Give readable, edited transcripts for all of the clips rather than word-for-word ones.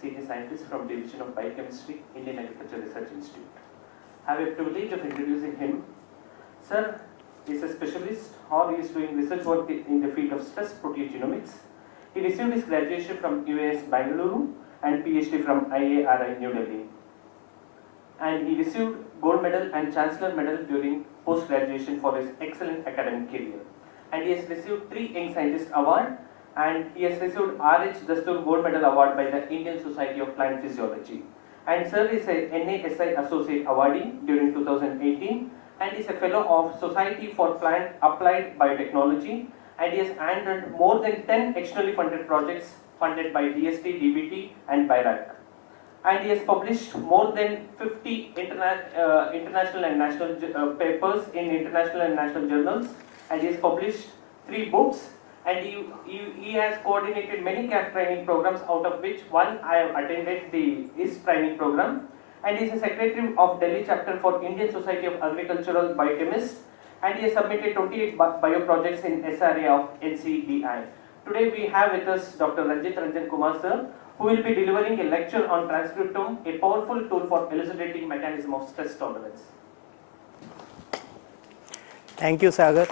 Senior Scientist from Division of Biochemistry, Indian Agriculture Research Institute. I have a privilege of introducing him. Sir is a specialist or is doing research work in the field of stress protein genomics. He received his graduation from UAS Bangalore and PhD from IARI New Delhi. And he received gold medal and chancellor medal during post-graduation for his excellent academic career. And he has received 3 Young Scientist Award, and he has received R.H. Dastur Gold Medal Award by the Indian Society of Plant Physiology. And sir is a NASI Associate Awardee during 2018, and is a fellow of Society for Plant Applied Biotechnology, and he has handled more than 10 externally funded projects funded by DST, DBT and BIRAC. And he has published more than 50 international and national papers in international and national journals, and he has published 3 books, and he has coordinated many CAF training programs, out of which one I have attended his training program, and he is a secretary of Delhi chapter for Indian Society of Agricultural Biochemists, and he has submitted 28 bio projects in SRA of NCBI. Today we have with us Dr. Ranjan Kumar sir, who will be delivering a lecture on Transcriptome, a powerful tool for elucidating mechanism of stress tolerance. Thank you, Sagar.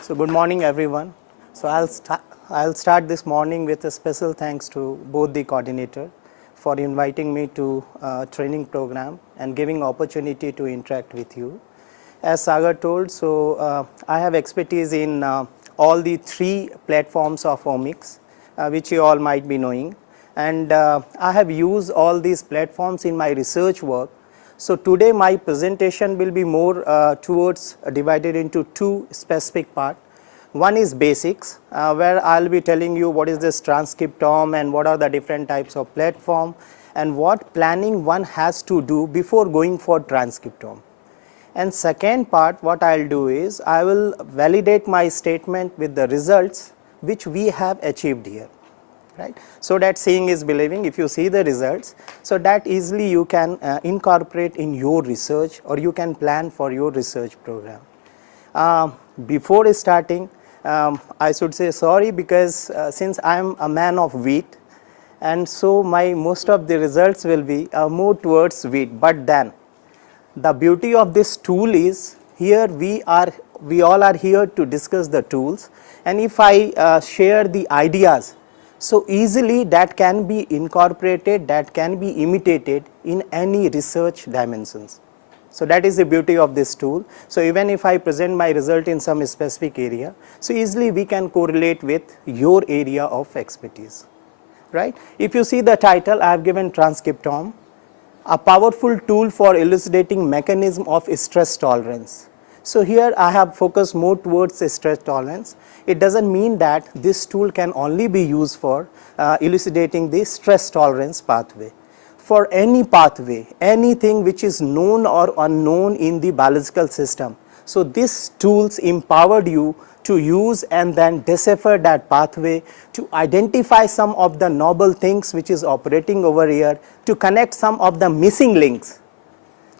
So good morning, everyone. So I'll start this morning with a special thanks to both the coordinator for inviting me to training program and giving opportunity to interact with you. As Sagar told, so I have expertise in all the 3 platforms of omics, which you all might be knowing, and I have used all these platforms in my research work. So today my presentation will be more towards divided into 2 specific parts. One is basics, where I'll be telling you what is this transcriptome and what are the different types of platform and what planning one has to do before going for transcriptome. And second part, what I'll do is I will validate my statement with the results which we have achieved here, right? So that seeing is believing. If you see the results, so that easily you can incorporate in your research, or you can plan for your research program. Before starting, I should say sorry, because since I am a man of wheat, and so my most of the results will be more towards wheat. But then the beauty of this tool is here we all are here to discuss the tools, and if I share the ideas, so easily that can be incorporated, that can be imitated in any research dimensions. So that is the beauty of this tool. So even if I present my result in some specific area, so easily we can correlate with your area of expertise, right? If you see the title, I have given Transcriptome, a powerful tool for elucidating mechanism of stress tolerance. So here I have focused more towards stress tolerance. It doesn't mean that this tool can only be used for elucidating the stress tolerance pathway. For any pathway, anything which is known or unknown in the biological system, so these tools empowered you to use and then decipher that pathway, to identify some of the novel things which is operating over here, to connect some of the missing links.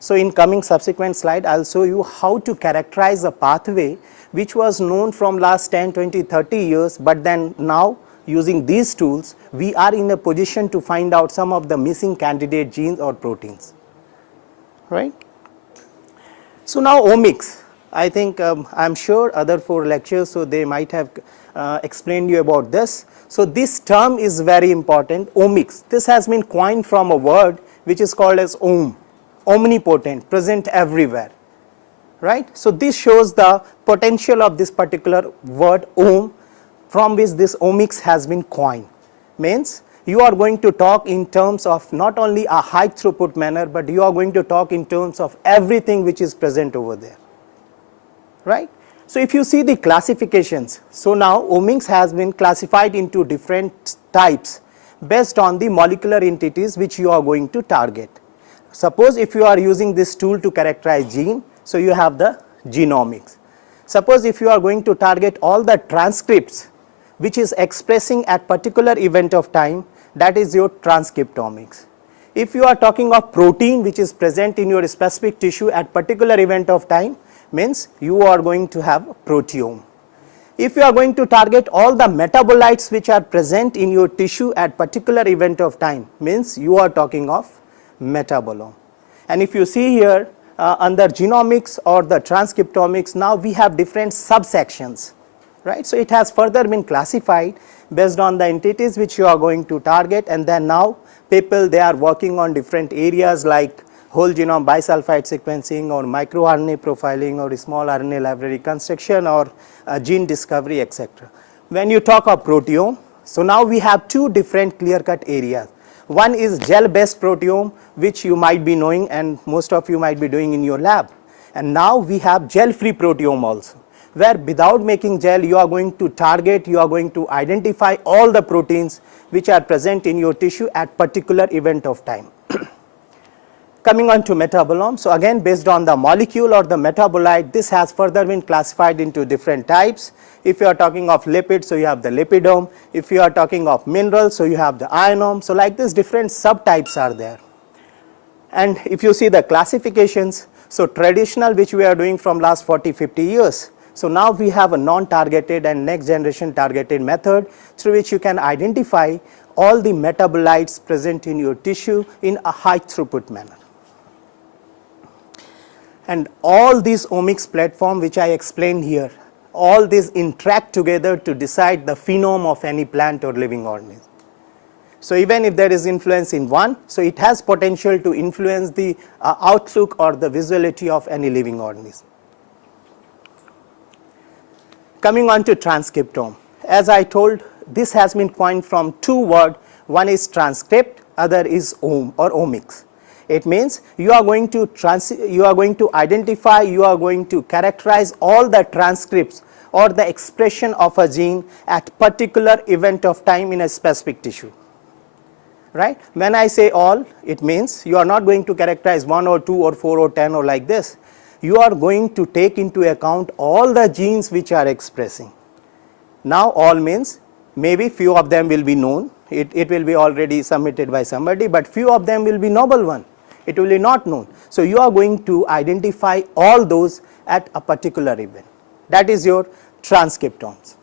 So in coming subsequent slide, I'll show you how to characterize a pathway which was known from last 10, 20, 30 years, but then now using these tools, we are in a position to find out some of the missing candidate genes or proteins, right? So now omics, I think I'm sure other 4 lectures, so they might have explained you about this. So this term is very important, omics. This has been coined from a word which is called as om, omnipotent, present everywhere, right? So this shows the potential of this particular word om, from which this omics has been coined. Means you are going to talk in terms of not only a high throughput manner, but you are going to talk in terms of everything which is present over there, right? So if you see the classifications, so now omics has been classified into different types based on the molecular entities which you are going to target. Suppose if you are using this tool to characterize gene, so you have the genomics. Suppose if you are going to target all the transcripts which is expressing at particular event of time, that is your transcriptomics. If you are talking of protein which is present in your specific tissue at particular event of time, means you are going to have proteome. If you are going to target all the metabolites which are present in your tissue at particular event of time, means you are talking of metabolome. And if you see here under genomics or the transcriptomics, now we have different subsections, right. So it has further been classified based on the entities which you are going to target, and then now people, they are working on different areas like whole genome bisulfite sequencing or microRNA profiling or small RNA library construction or gene discovery, etc. When you talk of proteome, so now we have two different clear-cut areas. One is gel-based proteome, which you might be knowing and most of you might be doing in your lab. And now we have gel-free proteome also, where without making gel, you are going to target, you are going to identify all the proteins which are present in your tissue at particular event of time. Coming on to metabolome, so again based on the molecule or the metabolite, this has further been classified into different types. If you are talking of lipids, so you have the lipidome. If you are talking of minerals, so you have the ionome. So like this, different subtypes are there. And if you see the classifications, so traditional, which we are doing from last 40-50 years. So now we have a non-targeted and next generation targeted method through which you can identify all the metabolites present in your tissue in a high throughput manner. And all these omics platform which I explained here, all these interact together to decide the phenome of any plant or living organism. So even if there is influence in one, so it has potential to influence the outlook or the visuality of any living organism. Coming on to transcriptome, as I told, this has been coined from two words. One is transcript, other is om or omics. It means you are going to identify, you are going to characterize all the transcripts or the expression of a gene at particular event of time in a specific tissue, right. When I say all, it means you are not going to characterize 1 or 2 or 4 or 10 or like this. You are going to take into account all the genes which are expressing. Now all means maybe few of them will be known, it will be already submitted by somebody, but few of them will be novel one, it will be not known. So you are going to identify all those at a particular event. That is your transcriptomes.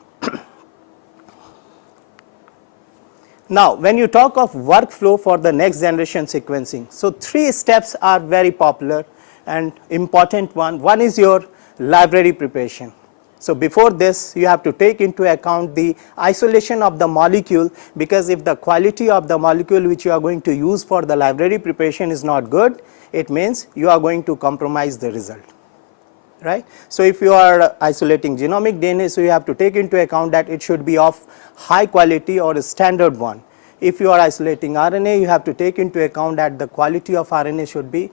Now when you talk of workflow for the next generation sequencing, so 3 steps are very popular and important one. One is your library preparation. So before this, you have to take into account the isolation of the molecule, because if the quality of the molecule which you are going to use for the library preparation is not good, it means you are going to compromise the result, right. So if you are isolating genomic DNA, so you have to take into account that it should be of high quality or a standard one. If you are isolating RNA, you have to take into account that the quality of RNA should be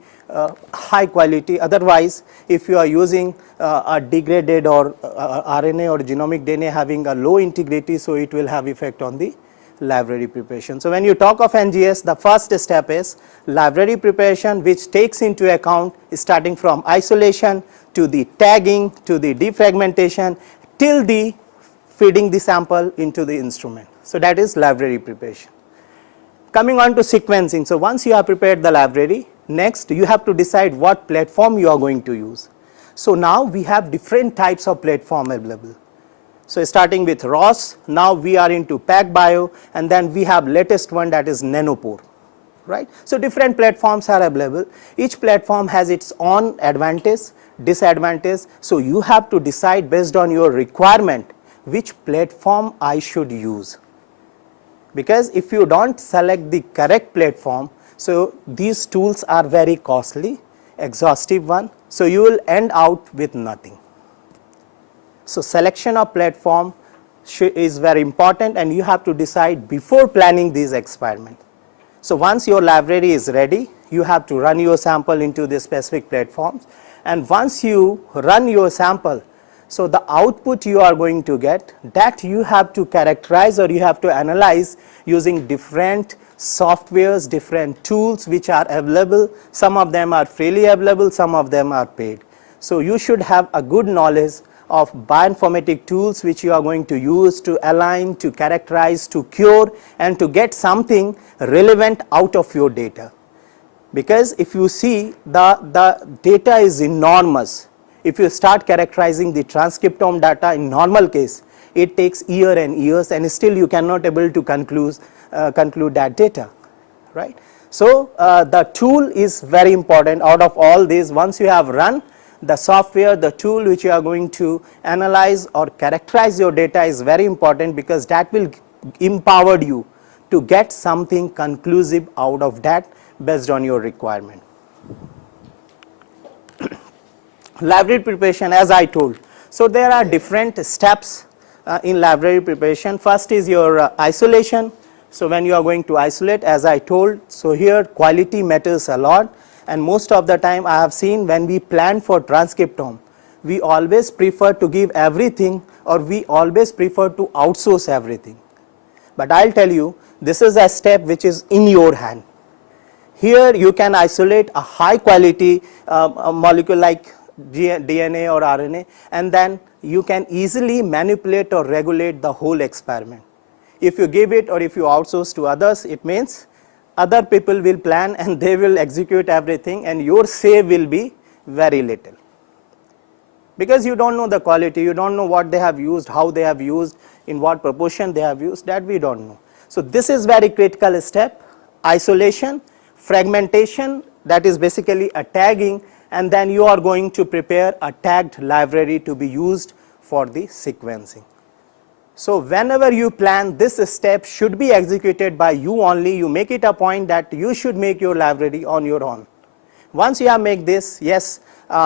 high quality. Otherwise, if you are using a degraded or RNA or genomic DNA having a low integrity, so it will have effect on the library preparation. So when you talk of NGS, the first step is library preparation, which takes into account starting from isolation to the tagging to the defragmentation till the feeding the sample into the instrument. So that is library preparation. Coming on to sequencing, so once you have prepared the library, next you have to decide what platform you are going to use. So now we have different types of platform available. So starting with ROS, now we are into PacBio, and then we have latest one, that is Nanopore, right. So different platforms are available. Each platform has its own advantage, disadvantage. So you have to decide based on your requirement which platform I should use. Because if you don't select the correct platform, so these tools are very costly, exhaustive one, so you will end out with nothing. So selection of platform is very important, and you have to decide before planning these experiments. So once your library is ready, you have to run your sample into the specific platforms, and once you run your sample, so the output you are going to get, that you have to characterize or you have to analyze using different softwares, different tools which are available. Some of them are freely available, some of them are paid. So you should have a good knowledge of bioinformatic tools which you are going to use to align, to characterize, to cure, and to get something relevant out of your data. Because if you see, the data is enormous. If you start characterizing the transcriptome data in normal case, it takes years and years, and still you cannot able to conclude that data, right? So the tool is very important out of all these. Once you have run the software, the tool which you are going to analyze or characterize your data is very important, because that will empower you to get something conclusive out of that based on your requirement. Library preparation, as I told. So there are different steps in library preparation. First is your isolation. So when you are going to isolate, as I told, so here quality matters a lot, and most of the time I have seen when we plan for transcriptome, we always prefer to give everything, or we always prefer to outsource everything. But I'll tell you, this is a step which is in your hand. Here you can isolate a high quality molecule like DNA or RNA, and then you can easily manipulate or regulate the whole experiment. If you give it or if you outsource to others, it means other people will plan and they will execute everything, and your say will be very little, because you don't know the quality, you don't know what they have used, how they have used, in what proportion they have used, that we don't know. So this is very critical step: isolation, fragmentation, that is basically a tagging, and then you are going to prepare a tagged library to be used for the sequencing. So whenever you plan, this step should be executed by you only. You make it a point that you should make your library on your own. Once you have made this, yes,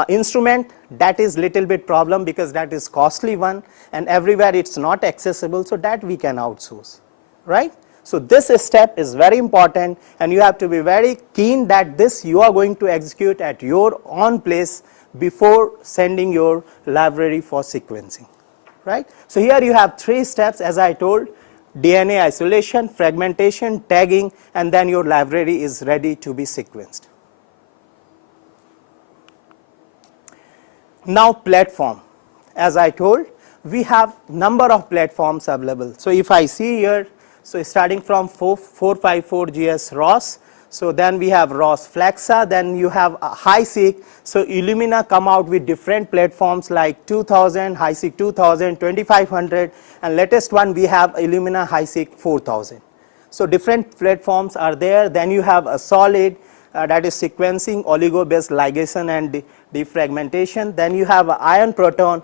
instrument, that is little bit problem, because that is costly one, and everywhere it's not accessible, so that we can outsource, right? So this step is very important, and you have to be very keen that this you are going to execute at your own place before sending your library for sequencing, right? So here you have 3 steps, as I told: DNA isolation, fragmentation, tagging, and then your library is ready to be sequenced. Now platform, as I told, we have number of platforms available. So if I see here, so starting from 454GS ROS, so then we have ROS Flexa, then you have HiSeq. So Illumina come out with different platforms like 2000, HiSeq 2000, 2500, and latest one we have Illumina HiSeq 4000. So different platforms are there. Then you have a solid, that is sequencing, oligo-based ligation and defragmentation. Then you have ion proton,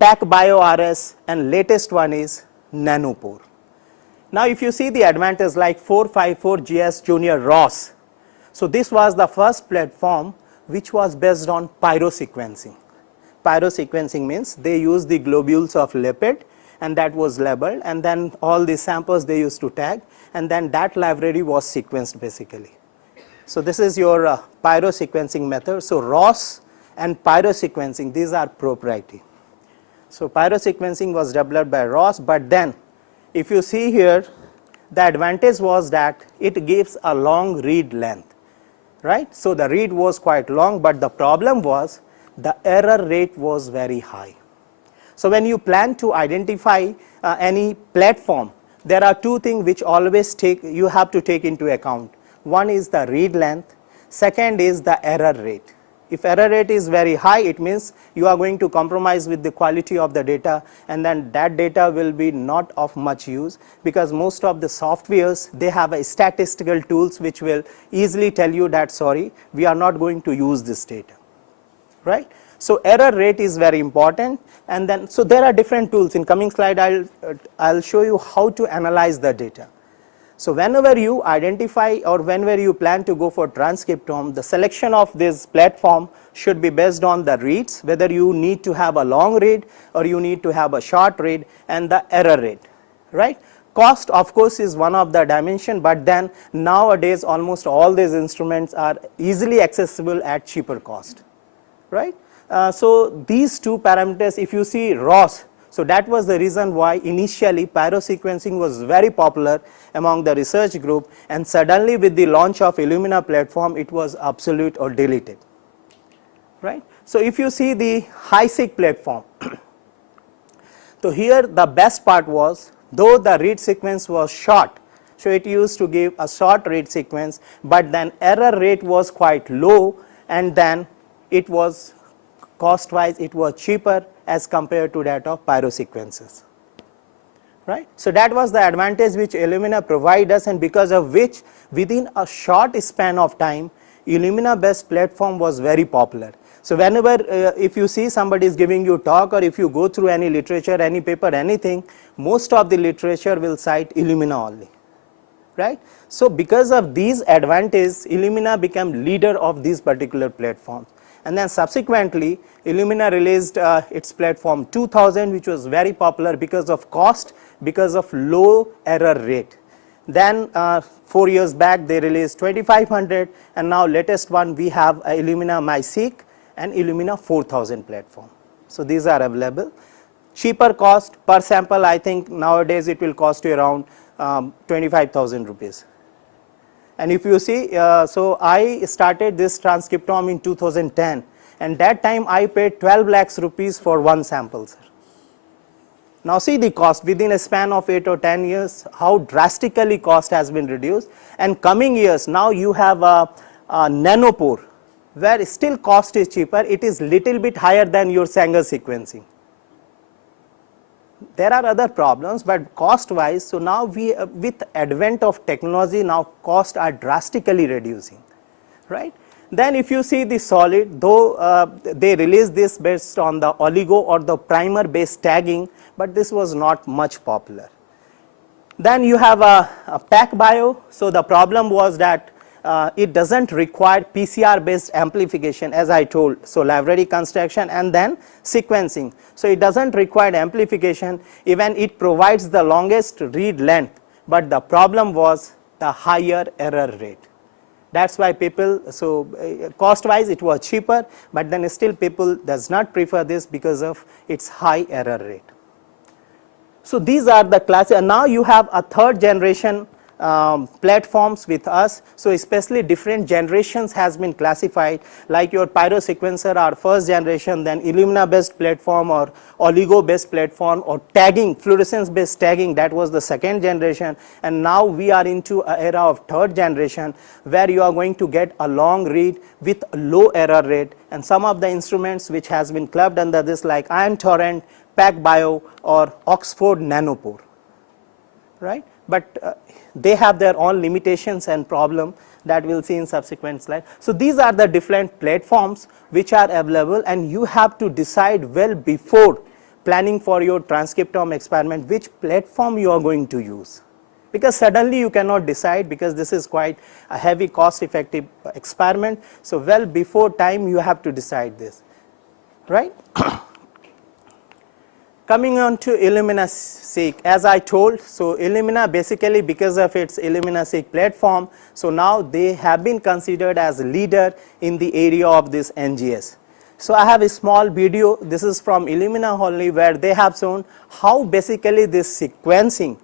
TacBioRS, and latest one is nanopore. Now if you see the advantage like 454GS Junior ROS, so this was the first platform which was based on pyrosequencing. Pyrosequencing means they use the globules of lipid, and that was labeled, and then all the samples they used to tag, and then that library was sequenced basically. So this is your pyrosequencing method. So ROS and pyrosequencing, these are proprietary. So pyrosequencing was developed by ROS, but then if you see here, the advantage was that it gives a long read length, right? So the read was quite long, but the problem was the error rate was very high. So when you plan to identify any platform, there are 2 things which always you have to take into account. One is the read length, second is the error rate. If error rate is very high, it means you are going to compromise with the quality of the data, and then that data will be not of much use, because most of the softwares, they have a statistical tools which will easily tell you that sorry, we are not going to use this data, right? So error rate is very important, and then so there are different tools. In coming slide, I'll show you how to analyze the data. So whenever you identify or whenever you plan to go for transcriptome, the selection of this platform should be based on the reads, whether you need to have a long read or you need to have a short read, and the error rate, right? Cost, of course, is one of the dimension, but then nowadays almost all these instruments are easily accessible at cheaper cost, right? So these 2 parameters, if you see ROS, so that was the reason why initially pyrosequencing was very popular among the research group, and suddenly with the launch of Illumina platform, it was obsolete or deleted, right? So if you see the HiSeq platform, so here the best part was, though the read sequence was short, so it used to give a short read sequence, but then error rate was quite low, and then it was cost wise it was cheaper as compared to that of pyrosequences. right? So that was the advantage which Illumina provide us, and because of which within a short span of time Illumina based platform was very popular. So whenever if you see somebody is giving you talk, or if you go through any literature, any paper, anything, most of the literature will cite Illumina only, right? So because of these advantages, Illumina became leader of these particular platforms. And then subsequently Illumina released its platform 2000, which was very popular because of cost, because of low error rate. Then 4 years back they released 2500, and now latest one we have Illumina MySeq and Illumina 4000 platform. So these are available. Cheaper cost per sample, I think nowadays it will cost you around 25,000 rupees. And if you see, so I started this transcriptome in 2010, and that time I paid 12 lakhs rupees for one sample, sir. Now see the cost within a span of 8 or 10 years, how drastically cost has been reduced. And coming years, now you have a nanopore, where still cost is cheaper, it is little bit higher than your Sanger sequencing. There are other problems, but cost wise, so now we with advent of technology, now costs are drastically reducing, right? Then if you see the solid, though they released this based on the oligo or the primer based tagging, but this was not much popular. Then you have a PacBio. So the problem was that it doesn't require PCR based amplification, as I told. So library construction and then sequencing. So it doesn't require amplification, even it provides the longest read length, but the problem was the higher error rate. That's why people, so cost wise it was cheaper, but then still people does not prefer this because of its high error rate. So these are the class, and now you have a third generation platforms with us. So especially different generations has been classified, like your pyro sequencer are first generation, then Illumina based platform or oligo based platform, or tagging, fluorescence based tagging, that was the second generation. And now we are into an era of third generation, where you are going to get a long read with low error rate, and some of the instruments which has been clubbed under this, like Ion Torrent, PacBio or Oxford Nanopore, right? But they have their own limitations and problem that we'll see in subsequent slides. So these are the different platforms which are available, and you have to decide well before planning for your transcriptome experiment which platform you are going to use, because suddenly you cannot decide, because this is quite a heavy cost effective experiment. So well before time you have to decide this, right? Coming on to Illumina Seq, as I told, so Illumina basically because of its Illumina Seq platform, so now they have been considered as a leader in the area of this NGS. So I have a small video, this is from Illumina only, where they have shown how basically this sequencing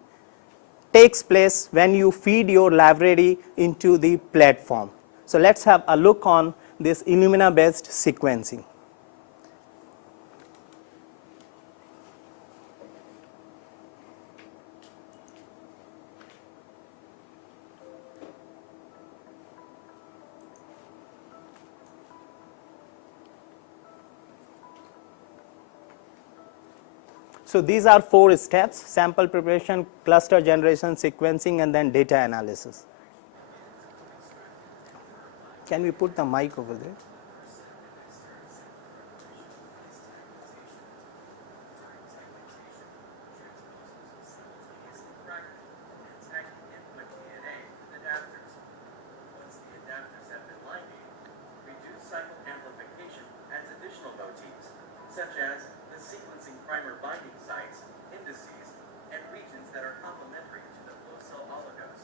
takes place when you feed your library into the platform. So let's have a look on this Illumina based sequencing. So these are 4 steps: sample preparation, cluster generation, sequencing, and then data analysis. Can we put the mic over there? Such as the sequencing primer binding sites, indices, and regions that are complementary to the flow cell oligos.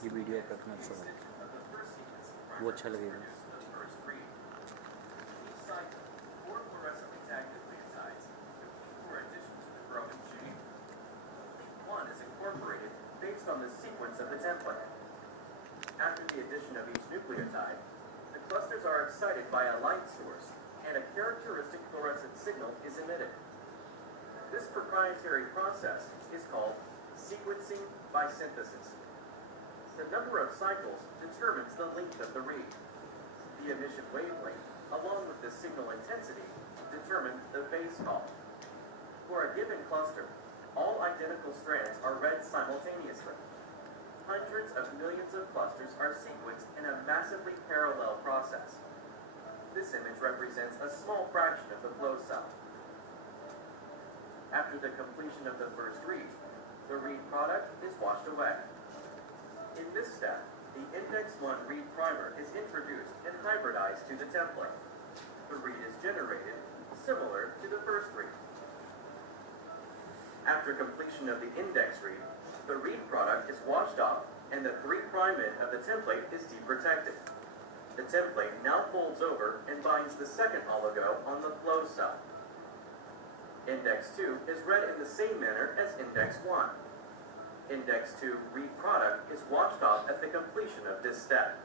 ये video एक रखना छोड़ो, वो अच्छा लगेगा। Based on the sequence of the template. After the addition of each nucleotide, the clusters are excited by a light source, and a characteristic fluorescent signal is emitted. This proprietary process is called sequencing by synthesis. The number of cycles determines the length of the read. The emission wavelength, along with the signal intensity, determine the base call. For a given cluster, all identical strands are read simultaneously. Hundreds of millions of clusters are sequenced in a massively parallel process. This image represents a small fraction of the flow cell. After the completion of the first read, the read product is washed away. In this step, the index 1 read primer is introduced and hybridized to the template. The read is generated similar to the first read. After completion of the index read, the read product is washed off and the 3' end of the template is deprotected. The template now folds over and binds the second oligo on the flow cell. Index 2 is read in the same manner as Index 1. Index 2 read product is washed off at the completion of this step.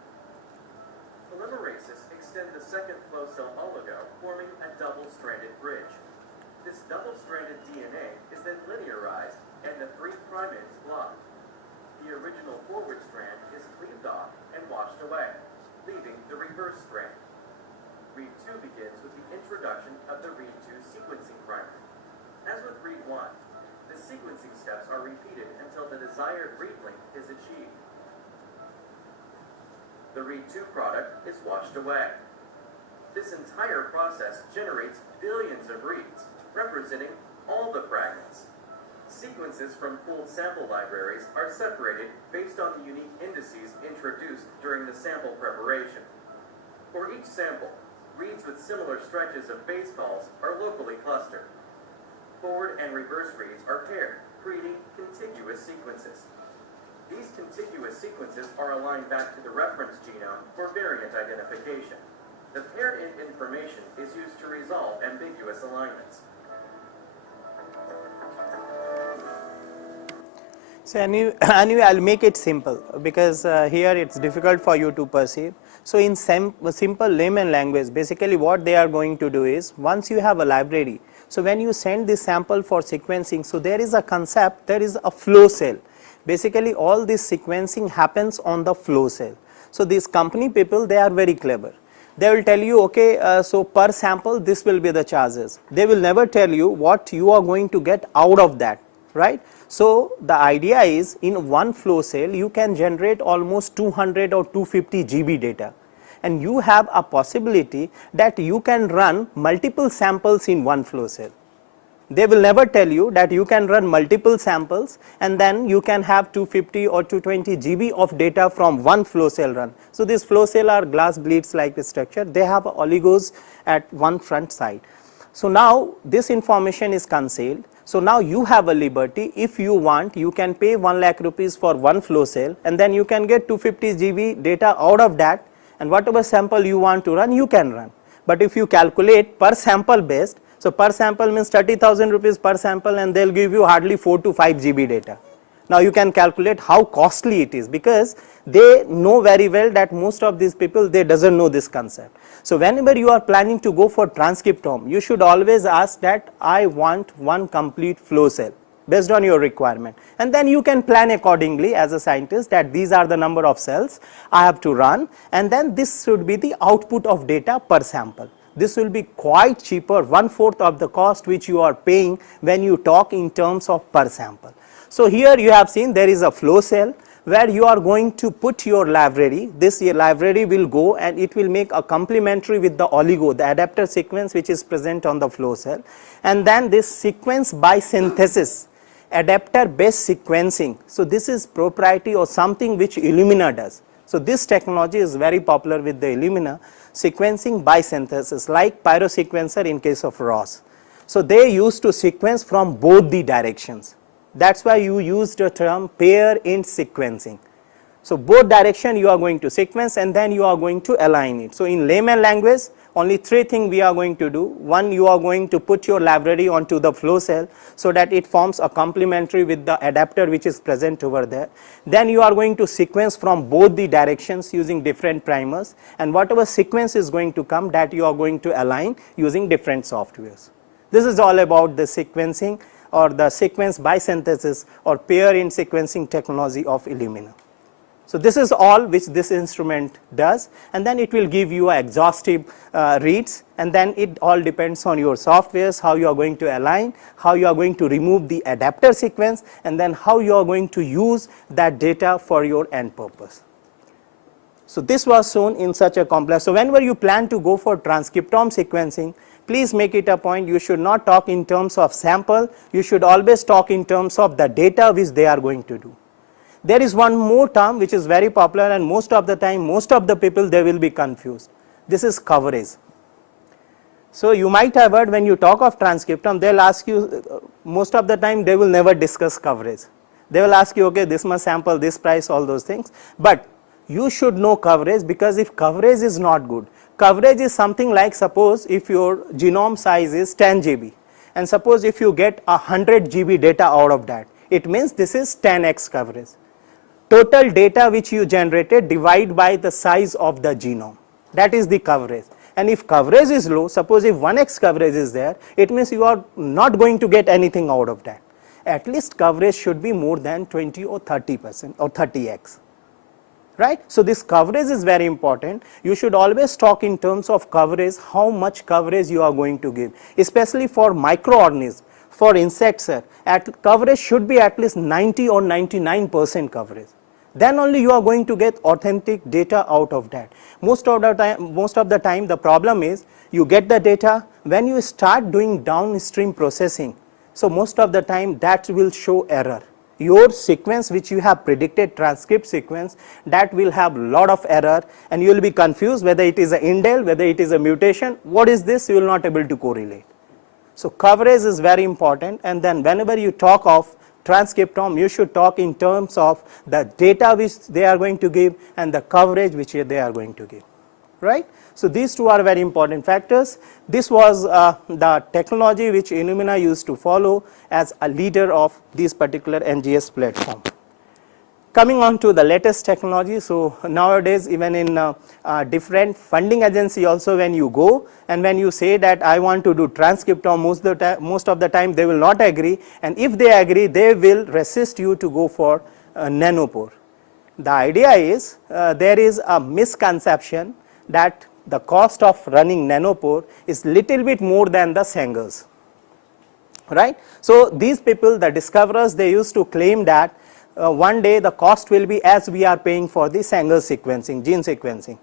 Polymerases extend the second flow cell oligo, forming a double-stranded bridge. This double-stranded DNA is then linearized and the 3' end is blocked. The original forward strand is cleaved off and washed away, leaving the reverse strand. Read 2 begins with the introduction of the Read 2 sequencing primer. As with Read 1, the sequencing steps are repeated until the desired read length is achieved. The Read 2 product is washed away. This entire process generates billions of reads, representing all the fragments. Sequences from pooled sample libraries are separated based on the unique indices introduced during the sample preparation. For each sample, reads with similar stretches of base calls are locally clustered. Forward and reverse reads are paired, creating contiguous sequences. These contiguous sequences are aligned back to the reference genome for variant identification. The paired end information is used to resolve ambiguous alignments. So anyway, I'll make it simple because here it's difficult for you to perceive. So in simple layman language, basically what they are going to do is, once you have a library, so when you send this sample for sequencing, so there is a concept, there is a flow cell. Basically all this sequencing happens on the flow cell. So these company people, they are very clever. They will tell you, okay, so per sample this will be the charges. They will never tell you what you are going to get out of that, right? So the idea is, in one flow cell you can generate almost 200 or 250 GB data, and you have a possibility that you can run multiple samples in one flow cell. They will never tell you that you can run multiple samples and then you can have 250 or 220 GB of data from one flow cell run. So these flow cell are glass bleeds like structure, they have oligos at one front side. So now this information is concealed. So now you have a liberty, if you want you can pay 1 lakh rupees for one flow cell and then you can get 250 GB data out of that, and whatever sample you want to run you can run. But if you calculate per sample based, so per sample means 30,000 rupees per sample and they will give you hardly 4 to 5 GB data. Now you can calculate how costly it is, because they know very well that most of these people, they doesn't know this concept. So whenever you are planning to go for transcriptome, you should always ask that I want one complete flow cell based on your requirement, and then you can plan accordingly as a scientist that these are the number of cells I have to run, and then this should be the output of data per sample. This will be quite cheaper, 1/4 of the cost which you are paying when you talk in terms of per sample. So here you have seen there is a flow cell where you are going to put your library. This library will go and it will make a complementary with the oligo, the adapter sequence which is present on the flow cell, and then this sequence by synthesis, adapter based sequencing. So this is proprietary or something which Illumina does. So this technology is very popular with the Illumina, sequencing by synthesis, like pyrosequencer in case of Ross. So they used to sequence from both the directions. That's why you use the term pair end sequencing. So both direction you are going to sequence and then you are going to align it. So in layman language, only three things we are going to do. One, you are going to put your library onto the flow cell so that it forms a complementary with the adapter which is present over there. Then you are going to sequence from both the directions using different primers, and whatever sequence is going to come, that you are going to align using different softwares. This is all about the sequencing or the sequence by synthesis or pair in sequencing technology of Illumina. So this is all which this instrument does, and then it will give you exhaustive reads, and then it all depends on your softwares, how you are going to align, how you are going to remove the adapter sequence, and then how you are going to use that data for your end purpose. So this was shown in such a complex. So whenever you plan to go for transcriptome sequencing, please make it a point, you should not talk in terms of sample, you should always talk in terms of the data which they are going to do. There is one more term which is very popular, and most of the time, most of the people, they will be confused. This is coverage. So you might have heard when you talk of transcriptome, they will ask you, most of the time they will never discuss coverage. They will ask you, okay, this much sample, this price, all those things. But you should know coverage, because if coverage is not good, coverage is something like, suppose if your genome size is 10 GB, and suppose if you get 100 GB data out of that, it means this is 10x coverage. Total data which you generated divide by the size of the genome, that is the coverage. And if coverage is low, suppose if 1x coverage is there, it means you are not going to get anything out of that. At least coverage should be more than 20 or 30% or 30x. Right? So this coverage is very important. You should always talk in terms of coverage, how much coverage you are going to give, especially for microorganisms. For insects, coverage should be at least 90 or 99% coverage. Then only you are going to get authentic data out of that. Most of the time the problem is you get the data, when you start doing downstream processing, so most of the time that will show error. Your sequence which you have predicted, transcript sequence, that will have lot of error, and you will be confused whether it is an indel, whether it is a mutation, what is this, you will not able to correlate. So coverage is very important, and then whenever you talk of transcriptome, you should talk in terms of the data which they are going to give and the coverage which they are going to give, right? So these two are very important factors. This was the technology which Illumina used to follow as a leader of this particular NGS platform. Coming on to the latest technology, so nowadays even in different funding agency also, when you go and when you say that I want to do transcriptome, most of the time they will not agree, and if they agree, they will resist you to go for nanopore. The idea is there is a misconception that the cost of running nanopore is little bit more than the Sanger's, right? So these people, the discoverers, they used to claim that one day the cost will be as we are paying for the Sanger's sequencing, gene sequencing.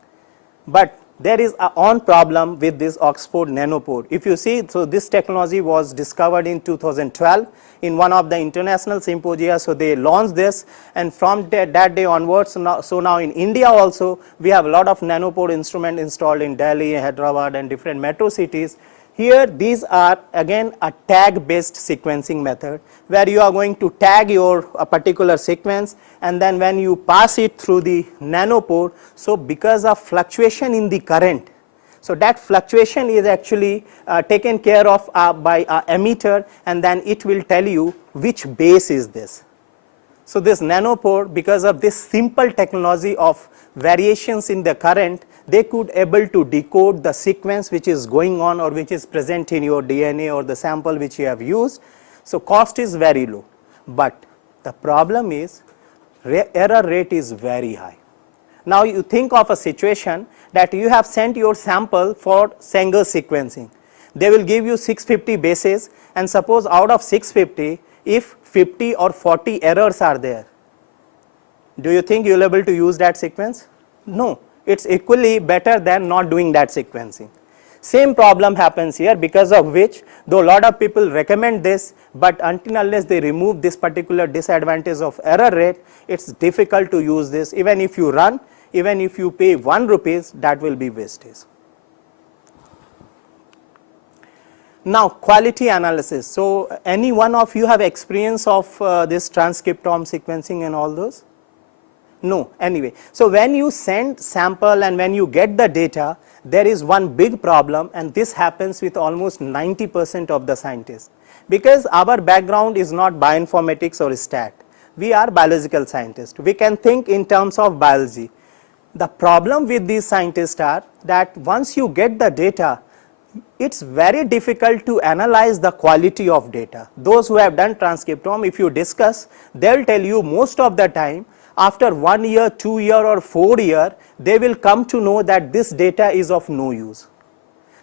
But there is a on problem with this Oxford nanopore. If you see, so this technology was discovered in 2012 in one of the international symposia, so they launched this, and from that day onwards, so now in India also we have a lot of nanopore instrument installed in Delhi, Hyderabad and different metro cities. Here these are again a tag based sequencing method, where you are going to tag your particular sequence, and then when you pass it through the nanopore, so because of fluctuation in the current, so that fluctuation is actually taken care of by an emitter, and then it will tell you which base is this. So this nanopore, because of this simple technology of variations in the current, they could able to decode the sequence which is going on or which is present in your DNA or the sample which you have used. So cost is very low, but the problem is error rate is very high. Now you think of a situation that you have sent your sample for Sanger sequencing. They will give you 650 bases, and suppose out of 650, if 50 or 40 errors are there, do you think you will be able to use that sequence? No, it's equally better than not doing that sequencing. Same problem happens here, because of which, though a lot of people recommend this, but until unless they remove this particular disadvantage of error rate, it's difficult to use this. Even if you run, even if you pay 1 rupees, that will be wastage. Now quality analysis. So any one of you have experience of this transcriptome sequencing and all those? No, anyway. So when you send sample and when you get the data, there is one big problem, and this happens with almost 90% of the scientists. Because our background is not bioinformatics or stat. We are biological scientists. We can think in terms of biology. The problem with these scientists are that once you get the data, it's very difficult to analyze the quality of data. Those who have done transcriptome, if you discuss, they'll tell you most of the time after 1 year, 2 year or 4 year, they will come to know that this data is of no use.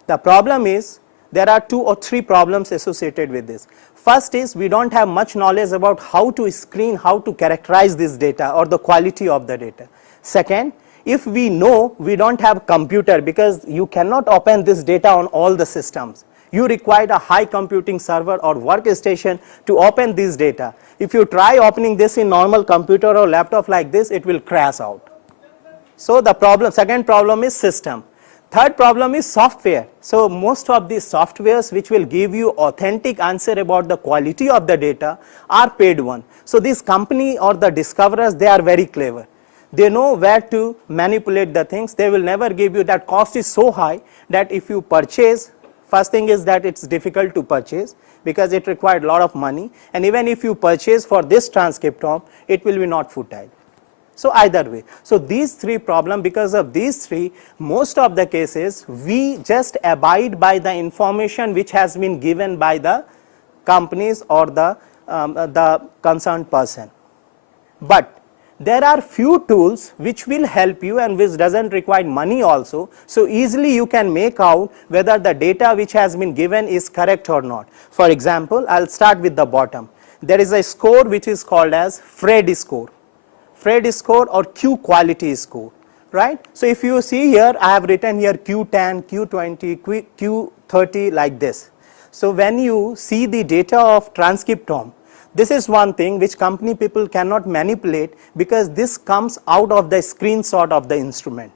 The problem is there are 2 or 3 problems associated with this. First is we don't have much knowledge about how to screen, how to characterize this data or the quality of the data. Second, if we know, we don't have computer, because you cannot open this data on all the systems. You require a high computing server or workstation to open this data. If you try opening this in normal computer or laptop like this, it will crash out. So the problem, second problem is system. Third problem is software. So most of these softwares which will give you authentic answer about the quality of the data are paid one. So this company or the discoverers, they are very clever. They know where to manipulate the things. They will never give you, that cost is so high that if you purchase, first thing is that it's difficult to purchase because it required a lot of money, and even if you purchase for this transcriptome, it will be not futile. So either way. So these 3 problems, because of these 3, most of the cases we just abide by the information which has been given by the companies or the concerned person. But there are few tools which will help you and which doesn't require money also. So easily you can make out whether the data which has been given is correct or not. For example, I'll start with the bottom. There is a score which is called as Fred score. Fred score or Q quality score, right? So if you see here, I have written here Q10, Q20, Q30 like this. So when you see the data of transcriptome, this is one thing which company people cannot manipulate, because this comes out of the screenshot of the instrument,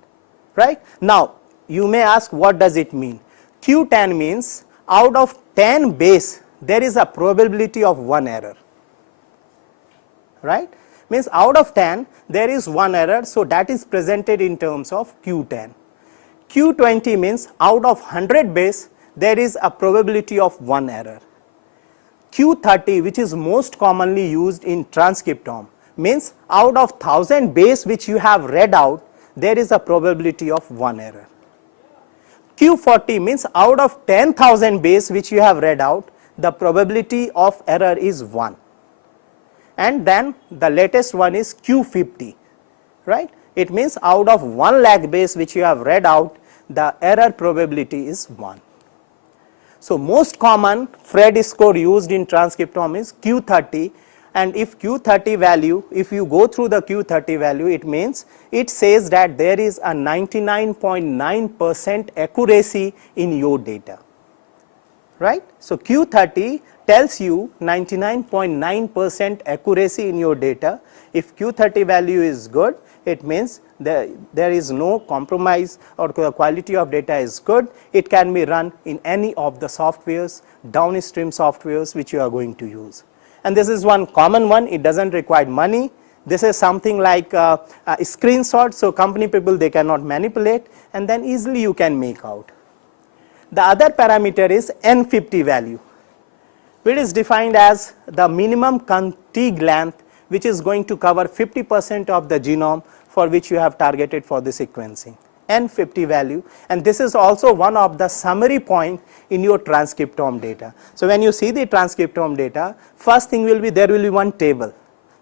right? Now you may ask, what does it mean? Q10 means out of 10 base there is a probability of 1 error, right? Means out of 10 there is 1 error, so that is presented in terms of Q10. Q20 means out of 100 base there is a probability of 1 error. Q30, which is most commonly used in transcriptome, means out of 1000 base which you have read out, there is a probability of 1 error. Q40 means out of 10,000 base which you have read out, the probability of error is 1. And then the latest one is Q50, right? It means out of 1 lakh base which you have read out, the error probability is 1. So most common Fred score used in transcriptome is Q30, and if Q30 value, if you go through the Q30 value, it means it says that there is a 99.9% accuracy in your data, right? So Q30 tells you 99.9% accuracy in your data. If Q30 value is good, it means there is no compromise or the quality of data is good. It can be run in any of the softwares, downstream softwares which you are going to use. And this is one common one, it doesn't require money. This is something like a screenshot, so company people, they cannot manipulate, and then easily you can make out. The other parameter is N50 value, which is defined as the minimum contig length which is going to cover 50% of the genome for which you have targeted for the sequencing, N50 value, and this is also one of the summary point in your transcriptome data. So when you see the transcriptome data, first thing will be, there will be one table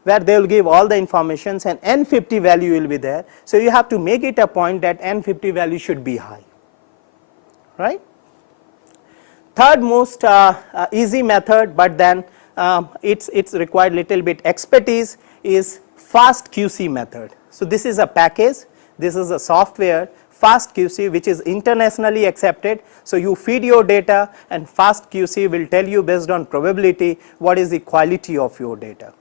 where they will give all the informations, and N50 value will be there. So you have to make it a point that N50 value should be high, right? Third most easy method, but then it's required little bit expertise, is fast QC method. So this is a package, this is a software, fast QC, which is internationally accepted. So you feed your data and fast QC will tell you based on probability what is the quality of your data.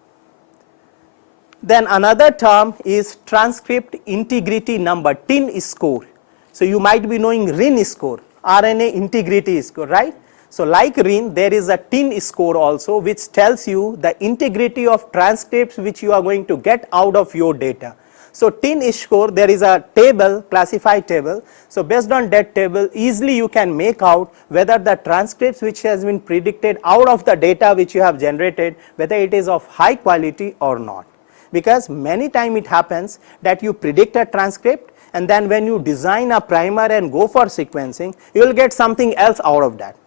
Then another term is transcript integrity number, TIN score. So you might be knowing RIN score, RNA integrity score, right? So like RIN, there is a TIN score also which tells you the integrity of transcripts which you are going to get out of your data. So tin score, there is a table, classified table. So based on that table, easily you can make out whether the transcripts which has been predicted out of the data which you have generated, whether it is of high quality or not. Because many time it happens that you predict a transcript, and then when you design a primer and go for sequencing, you will get something else out of that.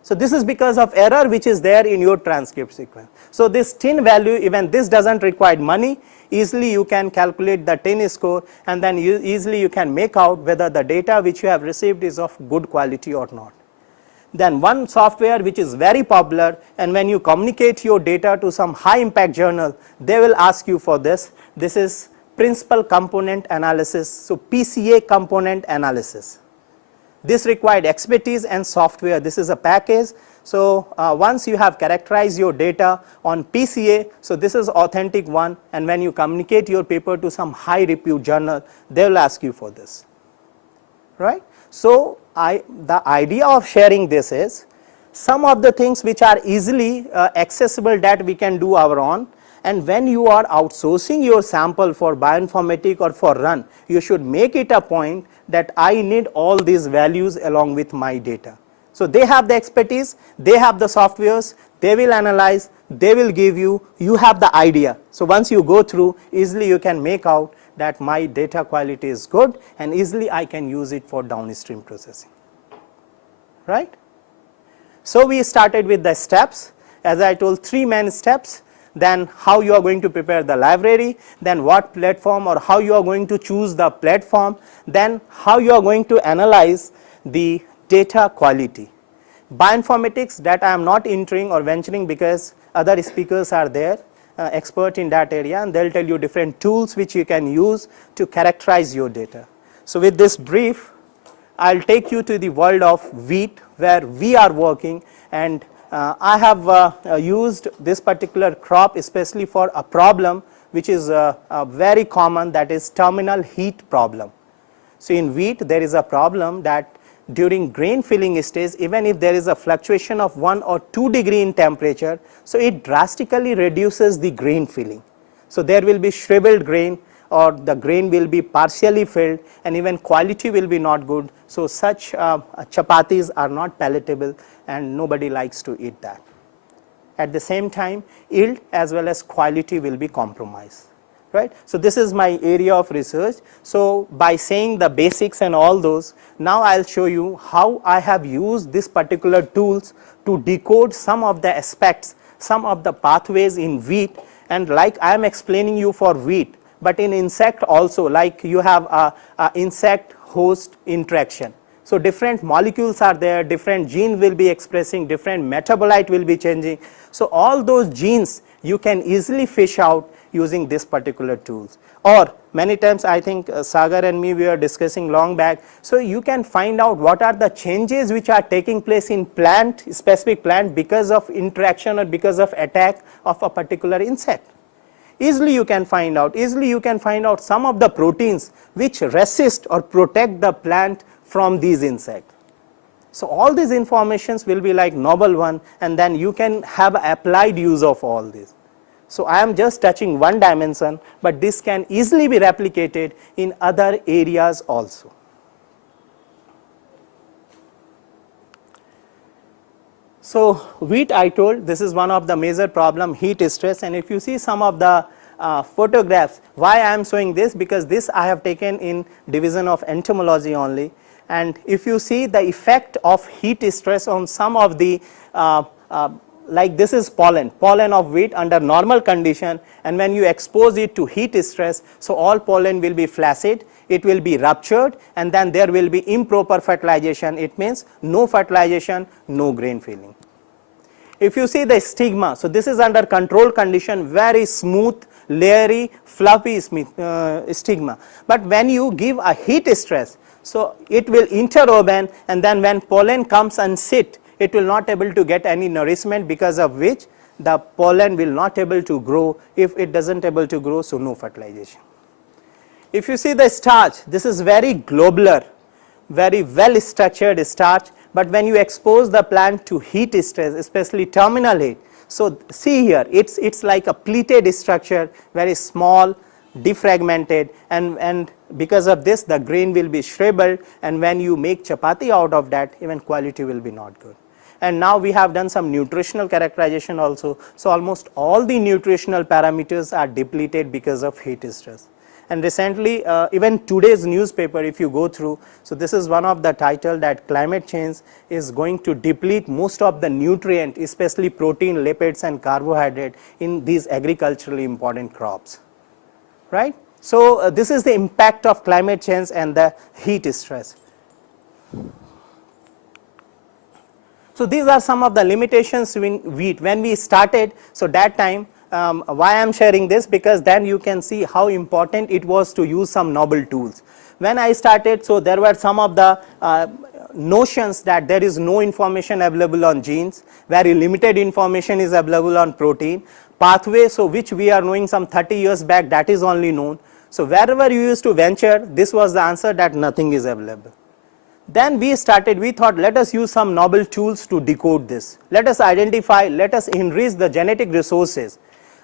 So this is because of error which is there in your transcript sequence. So this tin value, even this does not require money, easily you can calculate the tin score, and then easily you can make out whether the data which you have received is of good quality or not. Then one software which is very popular, and when you communicate your data to some high impact journal, they will ask you for this. This is principal component analysis, so PCA component analysis. This required expertise and software. This is a package. So once you have characterized your data on PCA, so this is authentic one, and when you communicate your paper to some high repute journal, they will ask you for this, right? So the idea of sharing this is some of the things which are easily accessible that we can do our own, and when you are outsourcing your sample for bioinformatics or for run, you should make it a point that I need all these values along with my data. So they have the expertise, they have the softwares, they will analyze, they will give you, you have the idea. So once you go through, easily you can make out that my data quality is good, and easily I can use it for downstream processing, right? So we started with the steps, as I told, 3 main steps. Then how you are going to prepare the library, then what platform or how you are going to choose the platform, then how you are going to analyze the data quality. Bioinformatics, that I am not entering or venturing because other speakers are there, expert in that area, and they will tell you different tools which you can use to characterize your data. So with this brief, I will take you to the world of wheat where we are working, and I have used this particular crop especially for a problem which is very common, that is terminal heat problem. So in wheat there is a problem that during grain filling stage, even if there is a fluctuation of 1 or 2 degree in temperature, so it drastically reduces the grain filling. So there will be shriveled grain, or the grain will be partially filled, and even quality will be not good. So such chapatis are not palatable, and nobody likes to eat that. At the same time, yield as well as quality will be compromised, right? So this is my area of research. So by saying the basics and all those, now I will show you how I have used this particular tools to decode some of the aspects, some of the pathways in wheat, and like I am explaining you for wheat, but in insect also, like you have a insect host interaction. So different molecules are there, different gene will be expressing, different metabolite will be changing. So all those genes you can easily fish out using this particular tools. Or many times I think Sagar and me, we were discussing long back, so you can find out what are the changes which are taking place in plant, specific plant, because of interaction or because of attack of a particular insect. Easily you can find out, some of the proteins which resist or protect the plant from these insects. So all these informations will be like novel one, and then you can have applied use of all this. So I am just touching one dimension, but this can easily be replicated in other areas also. So wheat, I told, this is one of the major problem, heat stress, and if you see some of the photographs, why I am showing this, because this I have taken in division of entomology only. And if you see the effect of heat stress on some of the like this is pollen of wheat under normal condition, and when you expose it to heat stress, so all pollen will be flaccid, it will be ruptured, and then there will be improper fertilization. It means no fertilization, no grain filling. If you see the stigma, so this is under control condition, very smooth, leery, fluffy stigma. But when you give a heat stress, so it will interwoven, and then when pollen comes and sit, it will not able to get any nourishment, because of which the pollen will not able to grow. If it doesn't able to grow, so no fertilization. If you see the starch, this is very globular, very well structured starch, but when you expose the plant to heat stress, especially terminal heat, so see here, it's like a pleated structure, very small, defragmented, and because of this the grain will be shriveled, and when you make chapati out of that, even quality will be not good. And now we have done some nutritional characterization also. So almost all the nutritional parameters are depleted because of heat stress. And recently, even today's newspaper, if you go through, so this is one of the title that climate change is going to deplete most of the nutrient, especially protein, lipids and carbohydrate in these agriculturally important crops, right? So this is the impact of climate change and the heat stress. So these are some of the limitations in wheat. When we started, so that time, why I am sharing this, because then you can see how important it was to use some novel tools. When I started, so there were some of the notions that there is no information available on genes, very limited information is available on protein, pathway, so which we are knowing some 30 years back, that is only known. So wherever you used to venture, this was the answer that nothing is available. Then we started, we thought let us use some novel tools to decode this. Let us identify, let us enrich the genetic resources.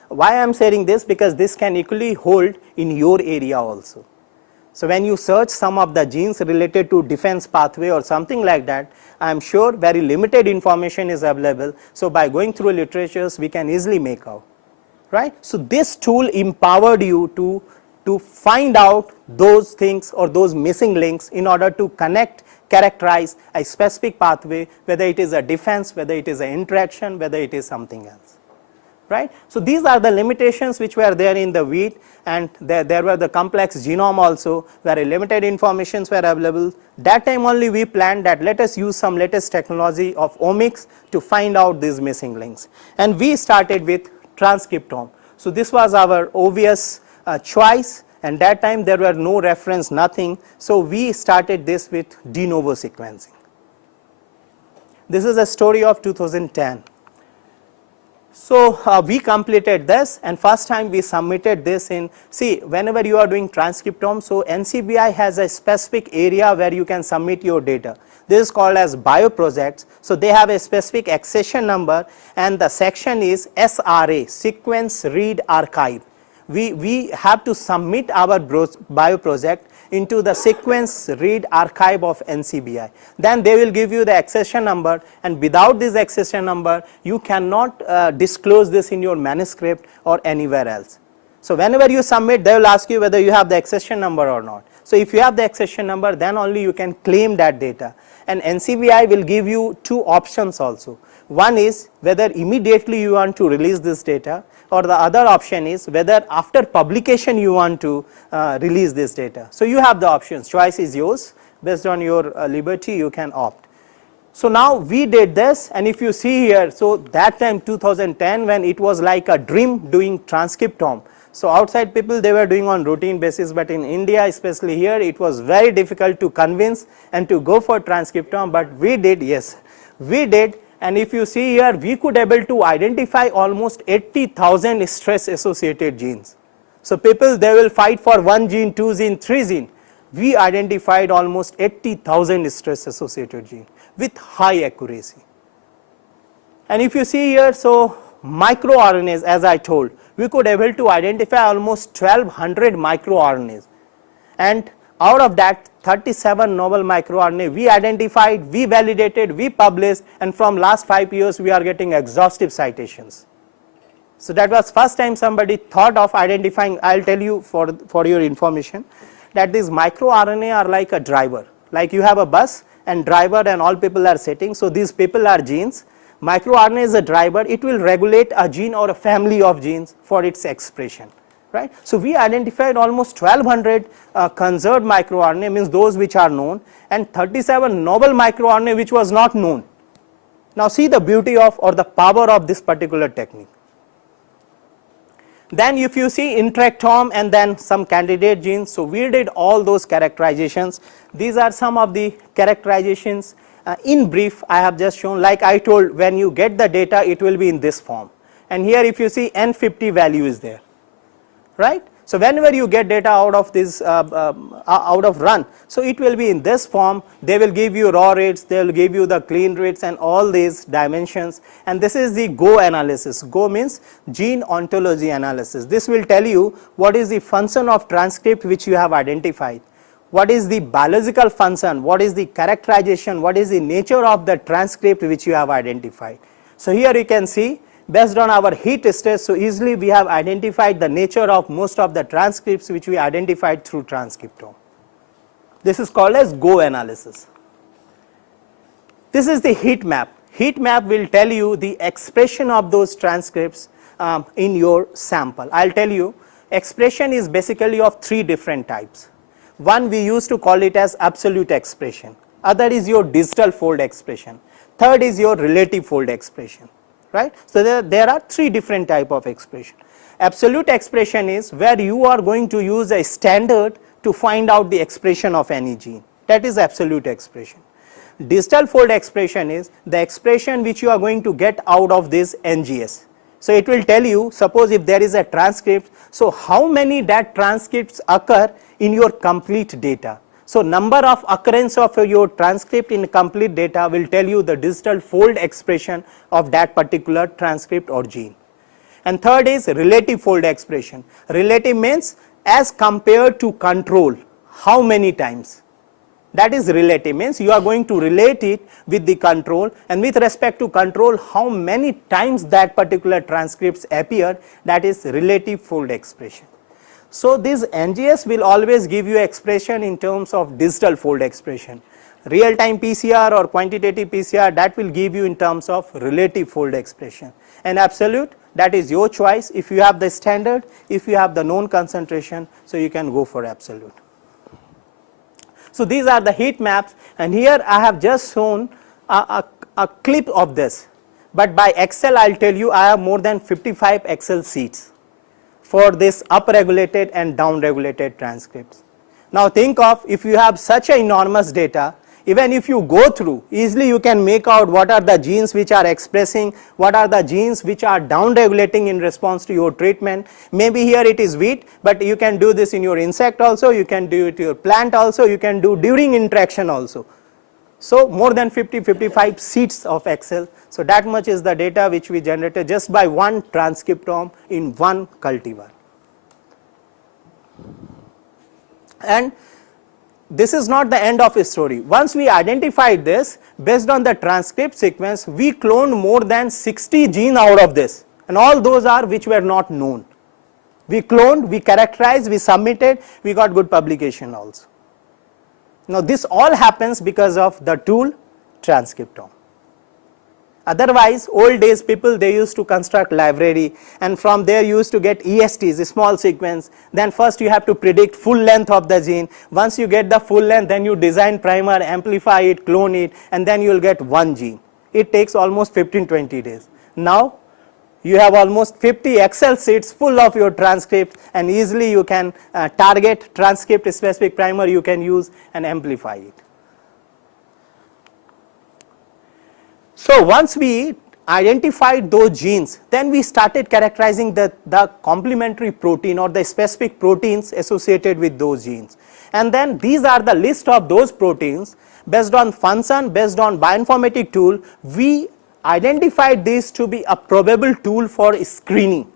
Why I am saying this? Because this can equally hold in your area also. So when you search some of the genes related to defense pathway or something like that, I am sure very limited information is available. So by going through literatures, we can easily make out, right? So this tool empowered you to find out those things or those missing links in order to connect, characterize a specific pathway, whether it is a defense, whether it is an interaction, whether it is something else, right? So these are the limitations which were there in the wheat, and there were the complex genome also, very limited informations were available. That time only we planned that let us use some latest technology of omics to find out these missing links. And we started with transcriptome. So this was our obvious choice, and that time there were no reference, nothing. So we started this with de novo sequencing. This is a story of 2010. So we completed this, and first time we submitted this in, see, whenever you are doing transcriptome, so NCBI has a specific area where you can submit your data. This is called as bioprojects. So they have a specific accession number, and the section is SRA, Sequence Read Archive. We have to submit our bioproject into the sequence read archive of NCBI. Then they will give you the accession number, and without this accession number, you cannot disclose this in your manuscript or anywhere else. So whenever you submit, they will ask you whether you have the accession number or not. So if you have the accession number, then only you can claim that data. And NCBI will give you two options also. One is whether immediately you want to release this data, or the other option is whether after publication you want to release this data. So you have the options, choice is yours, based on your liberty you can opt. So now we did this, and if you see here, so that time 2010, when it was like a dream doing transcriptome. So outside people they were doing on routine basis, but in India, especially here, it was very difficult to convince and to go for transcriptome, but we did, yes, we did. And if you see here, we could able to identify almost 80,000 stress associated genes. So people, they will fight for 1 gene, 2 gene, 3 gene. We identified almost 80,000 stress associated genes with high accuracy. And if you see here, so microRNAs, as I told, we could able to identify almost 1200 microRNAs. And out of that, 37 novel microRNA we identified, we validated, we published, and from last 5 years we are getting exhaustive citations. So that was first time somebody thought of identifying. I will tell you for your information that these microRNA are like a driver, like you have a bus and driver and all people are sitting. So these people are genes. MicroRNA is a driver, it will regulate a gene or a family of genes for its expression. Right? So we identified almost 1200 conserved microRNA, means those which are known, and 37 novel microRNA which was not known. Now see the beauty of or the power of this particular technique. Then if you see Transcriptome and then some candidate genes, so we did all those characterizations. These are some of the characterizations. In brief, I have just shown, like I told, when you get the data, it will be in this form. And here if you see N50 value is there. Right? So whenever you get data out of this out of run, so it will be in this form. They will give you raw rates, they will give you the clean rates and all these dimensions, and this is the Go analysis. Go means gene ontology analysis. This will tell you what is the function of transcript which you have identified, what is the biological function, what is the characterization, what is the nature of the transcript which you have identified. So here you can see, based on our heat stress, so easily we have identified the nature of most of the transcripts which we identified through transcriptome. This is called as Go analysis. This is the heat map. Heat map will tell you the expression of those transcripts in your sample. I will tell you, expression is basically of 3 different types. One, we used to call it as absolute expression. Other is your digital fold expression. Third is your relative fold expression. Right? So there are 3 different type of expression. Absolute expression is where you are going to use a standard to find out the expression of any gene. That is absolute expression. Digital fold expression is the expression which you are going to get out of this NGS. So it will tell you, suppose if there is a transcript, so how many that transcripts occur in your complete data. So number of occurrence of your transcript in complete data will tell you the digital fold expression of that particular transcript or gene. And third is relative fold expression. Relative means as compared to control, how many times. That is relative, means you are going to relate it with the control, and with respect to control how many times that particular transcripts appear, that is relative fold expression. So this NGS will always give you expression in terms of digital fold expression. Real time PCR or quantitative PCR, that will give you in terms of relative fold expression. And absolute, that is your choice. If you have the standard, if you have the known concentration, so you can go for absolute. So these are the heat maps, and here I have just shown a clip of this, but by Excel I will tell you I have more than 55 Excel sheets for this upregulated and downregulated transcripts. Now think of, if you have such a enormous data, even if you go through, easily you can make out what are the genes which are expressing, what are the genes which are downregulating in response to your treatment. Maybe here it is wheat, but you can do this in your insect also, you can do it to your plant also, you can do during interaction also. So more than 55 sheets of Excel. So that much is the data which we generated just by one transcriptome in one cultivar. And this is not the end of the story. Once we identified this, based on the transcript sequence, we cloned more than 60 genes out of this, and all those are which were not known. We cloned, we characterized, we submitted, we got good publication also. Now this all happens because of the tool transcriptome. Otherwise, old days people, they used to construct library, and from there you used to get ESTs, a small sequence. Then first you have to predict full length of the gene. Once you get the full length, then you design primer, amplify it, clone it, and then you will get one gene. It takes almost 15-20 days. Now you have almost 50 Excel sheets full of your transcript, and easily you can target transcript specific primer you can use and amplify it. So once we identified those genes, then we started characterizing the complementary protein or the specific proteins associated with those genes. And then these are the list of those proteins based on function, based on bioinformatic tool. We identified these to be a probable tool for screening,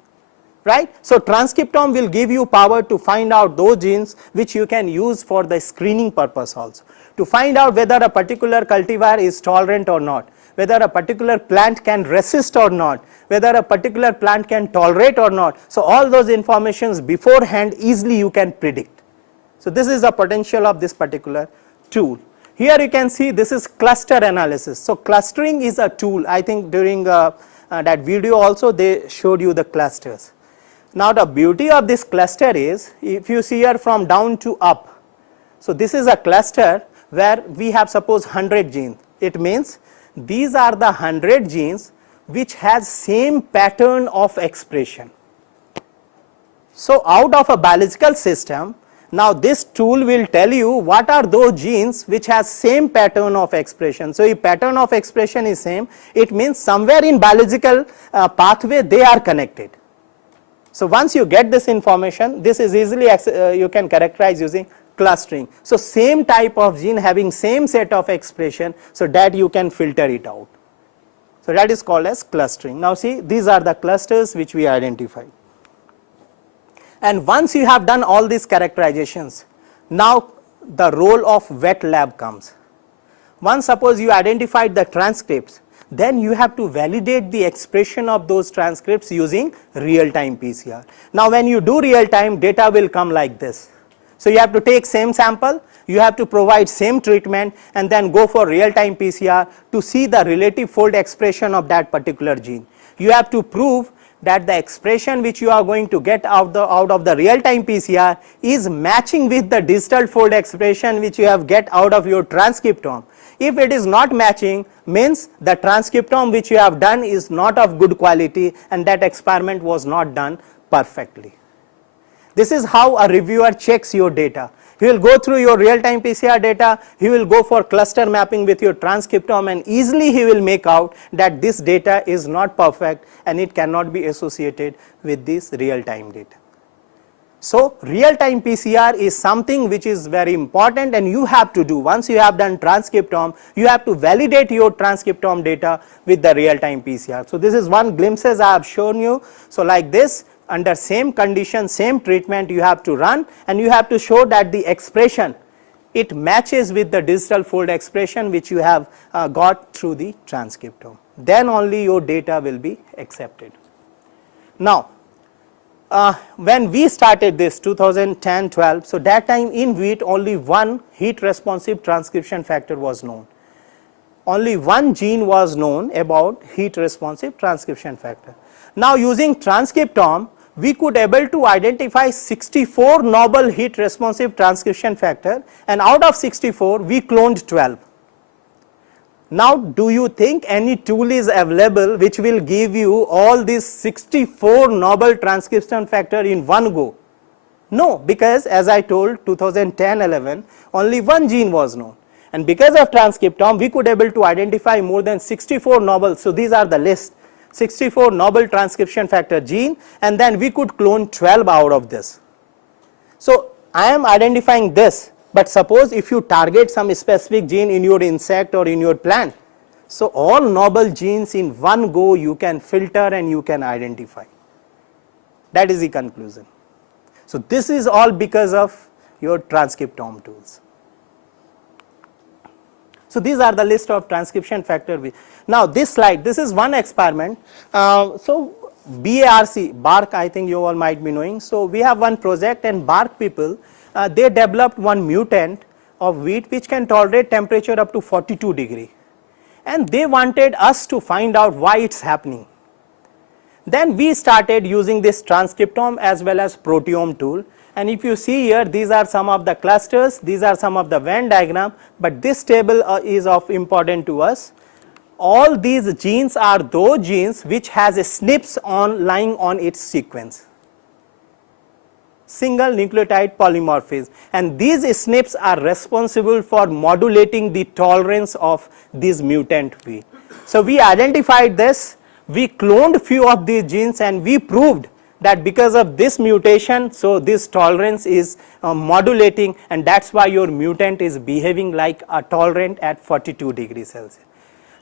right? So transcriptome will give you power to find out those genes which you can use for the screening purpose also, to find out whether a particular cultivar is tolerant or not, whether a particular plant can resist or not, whether a particular plant can tolerate or not. So all those informations beforehand easily you can predict. So this is the potential of this particular tool. Here you can see this is cluster analysis. So clustering is a tool. I think during that video also they showed you the clusters. Now the beauty of this cluster is, if you see here from down to up, so this is a cluster where we have suppose 100 genes. It means these are the 100 genes which has same pattern of expression. So out of a biological system, now this tool will tell you what are those genes which has same pattern of expression. So if pattern of expression is same, it means somewhere in biological pathway they are connected. So once you get this information, this is easily you can characterize using clustering. So same type of gene having same set of expression, so that you can filter it out. So that is called as clustering. Now see, these are the clusters which we identified. And once you have done all these characterizations, now the role of wet lab comes. Once suppose you identified the transcripts, then you have to validate the expression of those transcripts using real-time PCR. Now when you do real-time, data will come like this. So you have to take same sample, you have to provide same treatment, and then go for real-time PCR to see the relative fold expression of that particular gene. You have to prove that the expression which you are going to get out of the real-time PCR is matching with the distal fold expression which you have get out of your transcriptome. If it is not matching, means the transcriptome which you have done is not of good quality and that experiment was not done perfectly. This is how a reviewer checks your data. He will go through your real-time PCR data, he will go for cluster mapping with your transcriptome, and easily he will make out that this data is not perfect and it cannot be associated with this real-time data. So real-time PCR is something which is very important and you have to do. Once you have done transcriptome, you have to validate your transcriptome data with the real-time PCR. So this is one glimpses I have shown you. So like this, under same condition, same treatment you have to run, and you have to show that the expression, it matches with the distal fold expression which you have got through the transcriptome. Then only your data will be accepted. Now when we started this 2010-12, so that time in wheat only one heat responsive transcription factor was known. Only one gene was known about heat responsive transcription factor. Now using transcriptome, we could able to identify 64 novel heat responsive transcription factor, and out of 64 we cloned 12. Now do you think any tool is available which will give you all these 64 novel transcription factor in one go? No, because as I told 2010-11 only one gene was known, and because of transcriptome we could able to identify more than 64 novel. So these are the list, 64 novel transcription factor gene, and then we could clone 12 out of this. So I am identifying this, but suppose if you target some specific gene in your insect or in your plant, so all novel genes in one go you can filter and you can identify. That is the conclusion. So this is all because of your transcriptome tools. So these are the list of transcription factor. Now this slide, this is one experiment. So BARC, I think you all might be knowing. So we have one project, and BARC people, they developed one mutant of wheat which can tolerate temperature up to 42 degree, and they wanted us to find out why it's happening. Then we started using this transcriptome as well as proteome tool, and if you see here, these are some of the clusters, these are some of the Venn diagram, but this table is of important to us. All these genes are those genes which has a SNPs lying on its sequence, single nucleotide polymorphism, and these SNPs are responsible for modulating the tolerance of this mutant wheat. So we identified this, we cloned few of these genes, and we proved that because of this mutation, so this tolerance is modulating, and that's why your mutant is behaving like a tolerant at 42 degrees Celsius.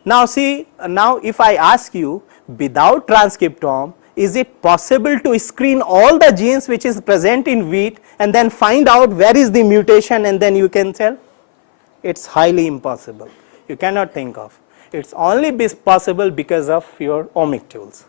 Now see, now if I ask you, without transcriptome, is it possible to screen all the genes which is present in wheat and then find out where is the mutation and then you can tell? It's highly impossible. You cannot think of. It's only possible because of your omic tools.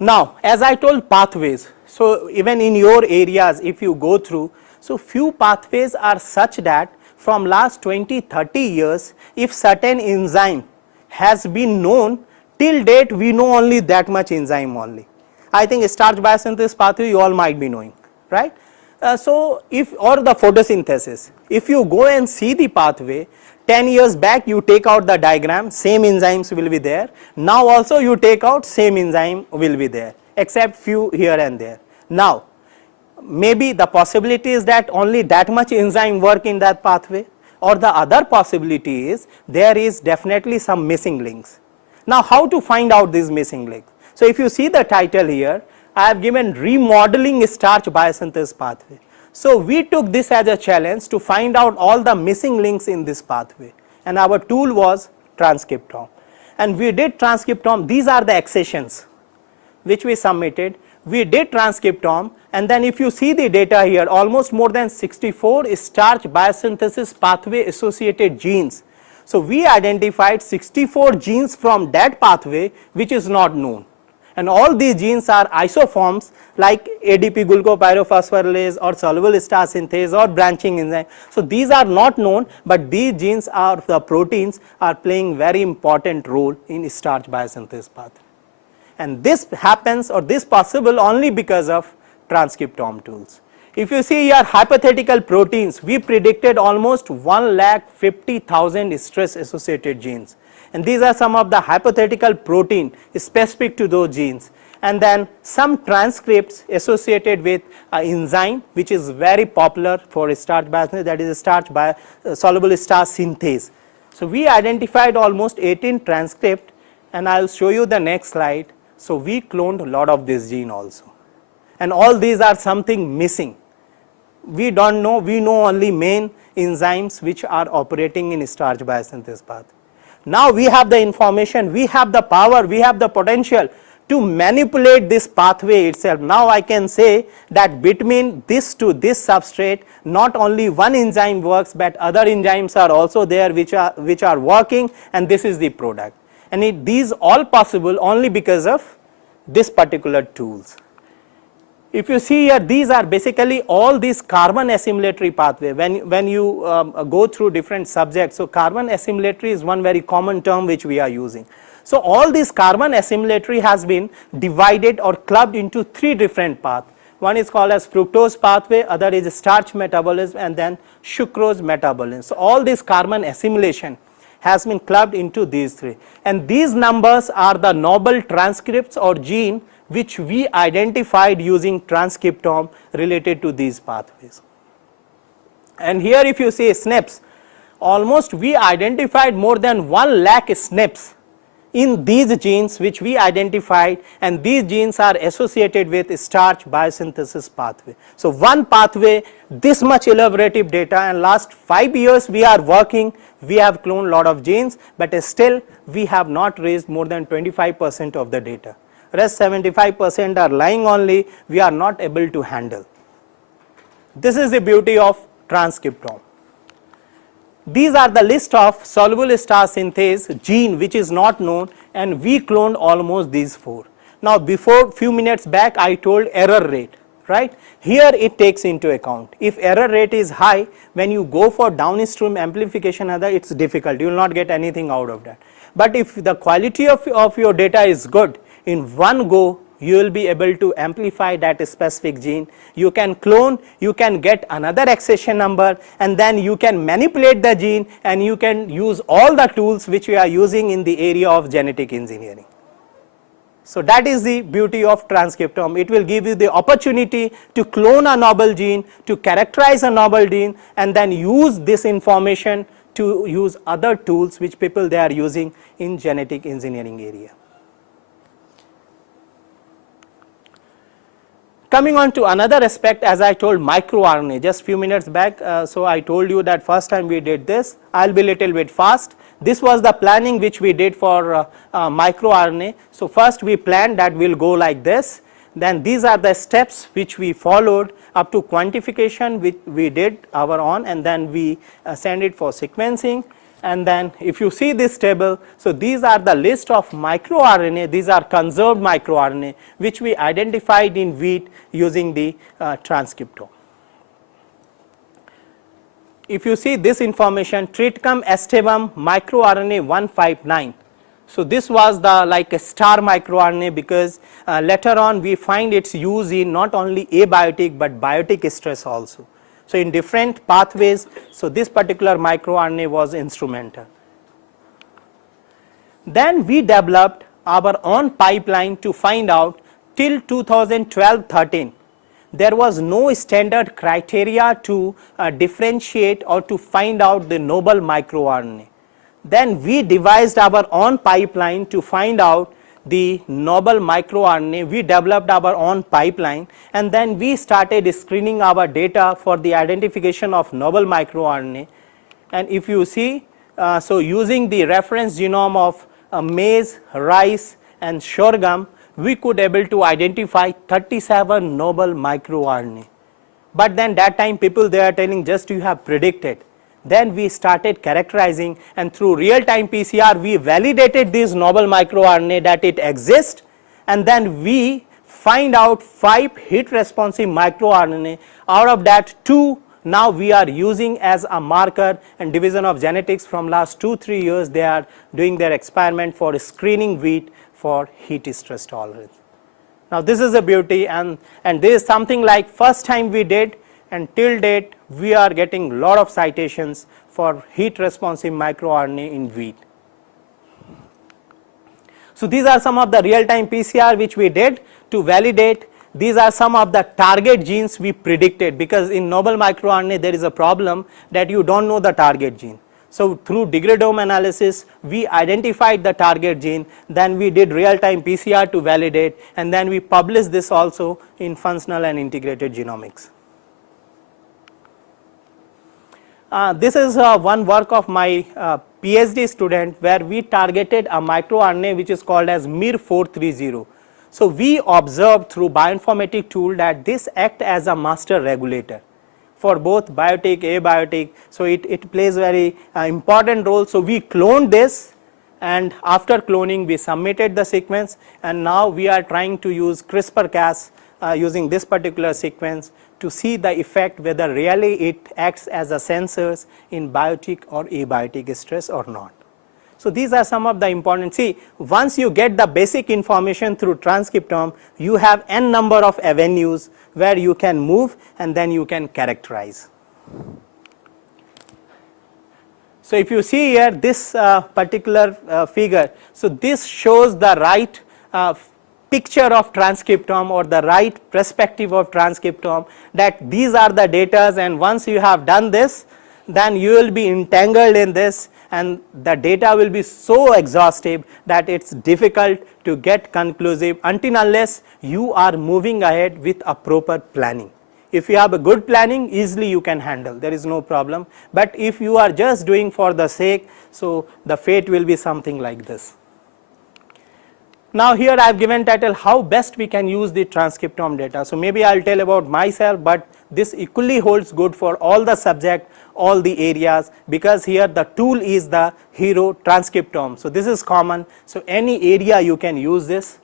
Now, as I told, pathways. So even in your areas, if you go through, so few pathways are such that from last 20-30 years, if certain enzyme has been known, till date we know only that much enzyme only. I think starch biosynthesis pathway you all might be knowing, right? So if, or the photosynthesis, if you go and see the pathway, 10 years back you take out the diagram, same enzymes will be there. Now also you take out, same enzyme will be there, except few here and there. Now maybe the possibility is that only that much enzyme work in that pathway, or the other possibility is there is definitely some missing links. Now, how to find out these missing links? So, if you see the title here, I have given remodeling starch biosynthesis pathway. So, we took this as a challenge to find out all the missing links in this pathway, and our tool was Transcriptome. And we did Transcriptome, these are the accessions which we submitted. We did Transcriptome, and then if you see the data here, almost more than 64 starch biosynthesis pathway associated genes. So, we identified 64 genes from that pathway which is not known, and all these genes are isoforms like ADP glucopyrophosphorylase or soluble starch synthase or branching enzyme. So, these are not known, but these genes are the proteins are playing very important role in starch biosynthesis pathway. And this happens or this possible only because of Transcriptome tools. If you see here hypothetical proteins, we predicted almost 1,50,000 stress associated genes, and these are some of the hypothetical protein specific to those genes, and then some transcripts associated with enzyme which is very popular for starch biosynthesis, that is starch soluble starch synthase. So, we identified almost 18 transcript, and I will show you the next slide. So, we cloned a lot of this gene also, and all these are something missing. We do not know, we know only main enzymes which are operating in starch biosynthesis path. Now, we have the information, we have the power, we have the potential to manipulate this pathway itself. Now, I can say that between this to this substrate, not only one enzyme works, but other enzymes are also there which are working, and this is the product. And these all possible only because of this particular tools. If you see here, these are basically all these carbon assimilatory pathway. When you go through different subjects, so carbon assimilatory is one very common term which we are using. So, all this carbon assimilatory has been divided or clubbed into 3 different paths. One is called as fructose pathway, other is starch metabolism, and then sucrose metabolism. So, all this carbon assimilation has been clubbed into these 3, and these numbers are the noble transcripts or gene which we identified using Transcriptome related to these pathways. And here if you see SNPs, almost we identified more than 1 lakh SNPs in these genes which we identified, and these genes are associated with starch biosynthesis pathway. So, one pathway, this much elaborative data, and last 5 years we are working, we have cloned lot of genes, but still we have not raised more than 25% of the data. Rest 75% are lying only, we are not able to handle. This is the beauty of Transcriptome. These are the list of soluble starch synthase gene which is not known, and we cloned almost these 4. Now, before few minutes back I told error rate, right? Here it takes into account. If error rate is high, when you go for downstream amplification, it is difficult, you will not get anything out of that. But if the quality of your data is good, in one go you will be able to amplify that specific gene. You can clone, you can get another accession number, and then you can manipulate the gene, and you can use all the tools which we are using in the area of genetic engineering. So, that is the beauty of Transcriptome. It will give you the opportunity to clone a novel gene, to characterize a novel gene, and then use this information to use other tools which people they are using in genetic engineering area. Coming on to another aspect, as I told microRNA just few minutes back, so I told you that first time we did this, I will be little bit fast. This was the planning which we did for microRNA. So, first we planned that we will go like this, then these are the steps which we followed up to quantification which we did our own, and then we send it for sequencing. And then if you see this table, so these are the list of microRNA, these are conserved microRNA which we identified in wheat using the Transcriptome. If you see this information, Triticum aestivum microRNA 159. So, this was the like a star microRNA, because later on we find its use in not only abiotic but biotic stress also. So, in different pathways, so this particular microRNA was instrumental. Then we developed our own pipeline to find out till 2012-13. There was no standard criteria to differentiate or to find out the noble microRNA. Then we devised our own pipeline to find out the novel microRNA. We developed our own pipeline, and then we started screening our data for the identification of novel microRNA. And if you see, so using the reference genome of maize, rice and sorghum, we could able to identify 37 novel microRNA. But then that time people they are telling just you have predicted. Then we started characterizing, and through real-time PCR we validated these novel microRNA that it exists, and then we find out 5 hit responsive microRNA. Out of that 2 now we are using as a marker, and Division of Genetics from last 2-3 years they are doing their experiment for screening wheat for heat stress tolerance. Now this is a beauty, and this is something like first time we did, and till date we are getting lot of citations for heat responsive microRNA in wheat. So these are some of the real time PCR which we did to validate. These are some of the target genes we predicted, because in novel microRNA there is a problem that you don't know the target gene. So through degradome analysis we identified the target gene, then we did real time PCR to validate, and then we published this also in functional and integrated genomics. This is one work of my PhD student where we targeted a microRNA which is called as MIR430. So we observed through bioinformatic tool that this act as a master regulator for both biotic, abiotic. So it plays very important role. So we cloned this, and after cloning we submitted the sequence, and now we are trying to use CRISPR-Cas using this particular sequence to see the effect whether really it acts as a sensors in biotic or abiotic stress or not. So these are some of the important, see, once you get the basic information through transcriptome, you have n number of avenues where you can move and then you can characterize. So if you see here this particular figure, so this shows the right picture of transcriptome or the right perspective of transcriptome, that these are the data, and once you have done this, then you will be entangled in this, and the data will be so exhaustive that it's difficult to get conclusive until unless you are moving ahead with a proper planning. If you have a good planning, easily you can handle, there is no problem. But if you are just doing for the sake, so the fate will be something like this. Now here I have given title how best we can use the transcriptome data. So maybe I will tell about myself, but this equally holds good for all the subject, all the areas, because here the tool is the hero transcriptome. So this is common, so any area you can use this.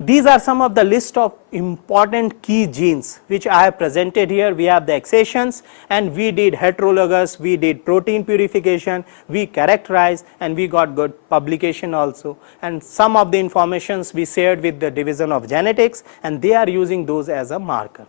These are some of the list of important key genes which I have presented here. We have the accessions, and we did heterologous, we did protein purification, we characterized, and we got good publication also, and some of the informations we shared with the Division of Genetics, and they are using those as a marker.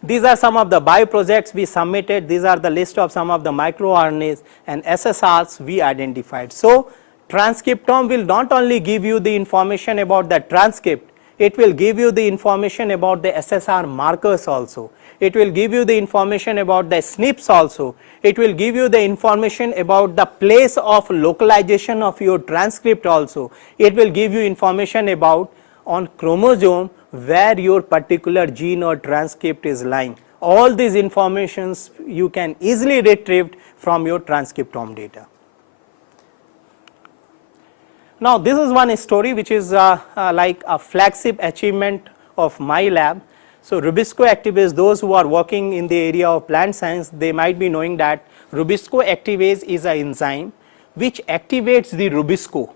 These are some of the bio projects we submitted. These are the list of some of the microRNAs and SSRs we identified. So transcriptome will not only give you the information about the transcript, it will give you the information about the SSR markers also. It will give you the information about the SNPs also. It will give you the information about the place of localization of your transcript also. It will give you information about on chromosome where your particular gene or transcript is lying. All these informations you can easily retrieve from your transcriptome data. Now this is one story which is like a flagship achievement of my lab. So Rubisco activase, those who are working in the area of plant science, they might be knowing that Rubisco activase is an enzyme which activates the Rubisco.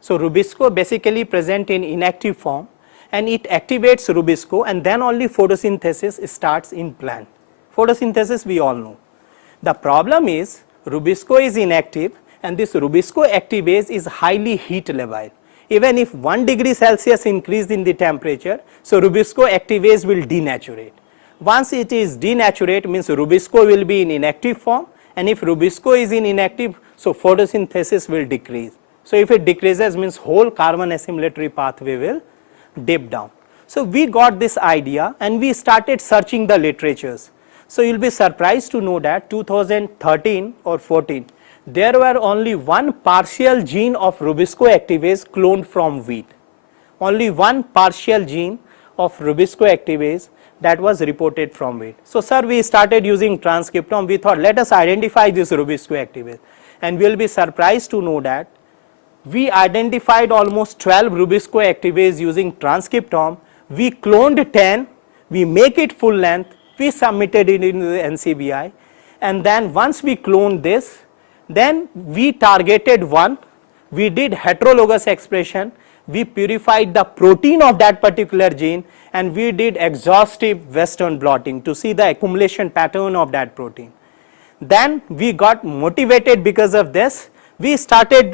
So Rubisco basically present in inactive form, and it activates Rubisco, and then only photosynthesis starts in plant. Photosynthesis we all know. The problem is Rubisco is inactive, and this Rubisco activase is highly heat labile. Even if 1 degree Celsius increase in the temperature, so Rubisco activase will denaturate. Once it is denaturate, means Rubisco will be in inactive form, and if Rubisco is in inactive, so photosynthesis will decrease. So if it decreases, means whole carbon assimilatory pathway will dip down. So we got this idea and we started searching the literatures. So you will be surprised to know that 2013 or 14, there were only one partial gene of Rubisco activase cloned from wheat. Only one partial gene of Rubisco activase that was reported from wheat. So, sir, we started using transcriptome. We thought, let us identify this Rubisco activase, and we will be surprised to know that we identified almost 12 Rubisco activase using transcriptome. We cloned 10, we make it full length, we submitted it into the NCBI, and then once we cloned this, then we targeted one, we did heterologous expression, we purified the protein of that particular gene, and we did exhaustive Western blotting to see the accumulation pattern of that protein. Then we got motivated because of this. We started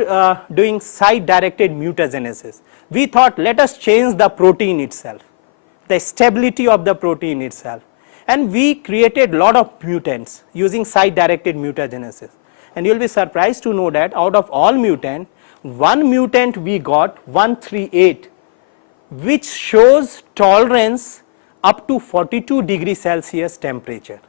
doing site directed mutagenesis. We thought, let us change the protein itself, the stability of the protein itself, and we created lot of mutants using site directed mutagenesis. And you will be surprised to know that out of all mutant, one mutant we got 138, which shows tolerance up to 42 degrees Celsius temperature.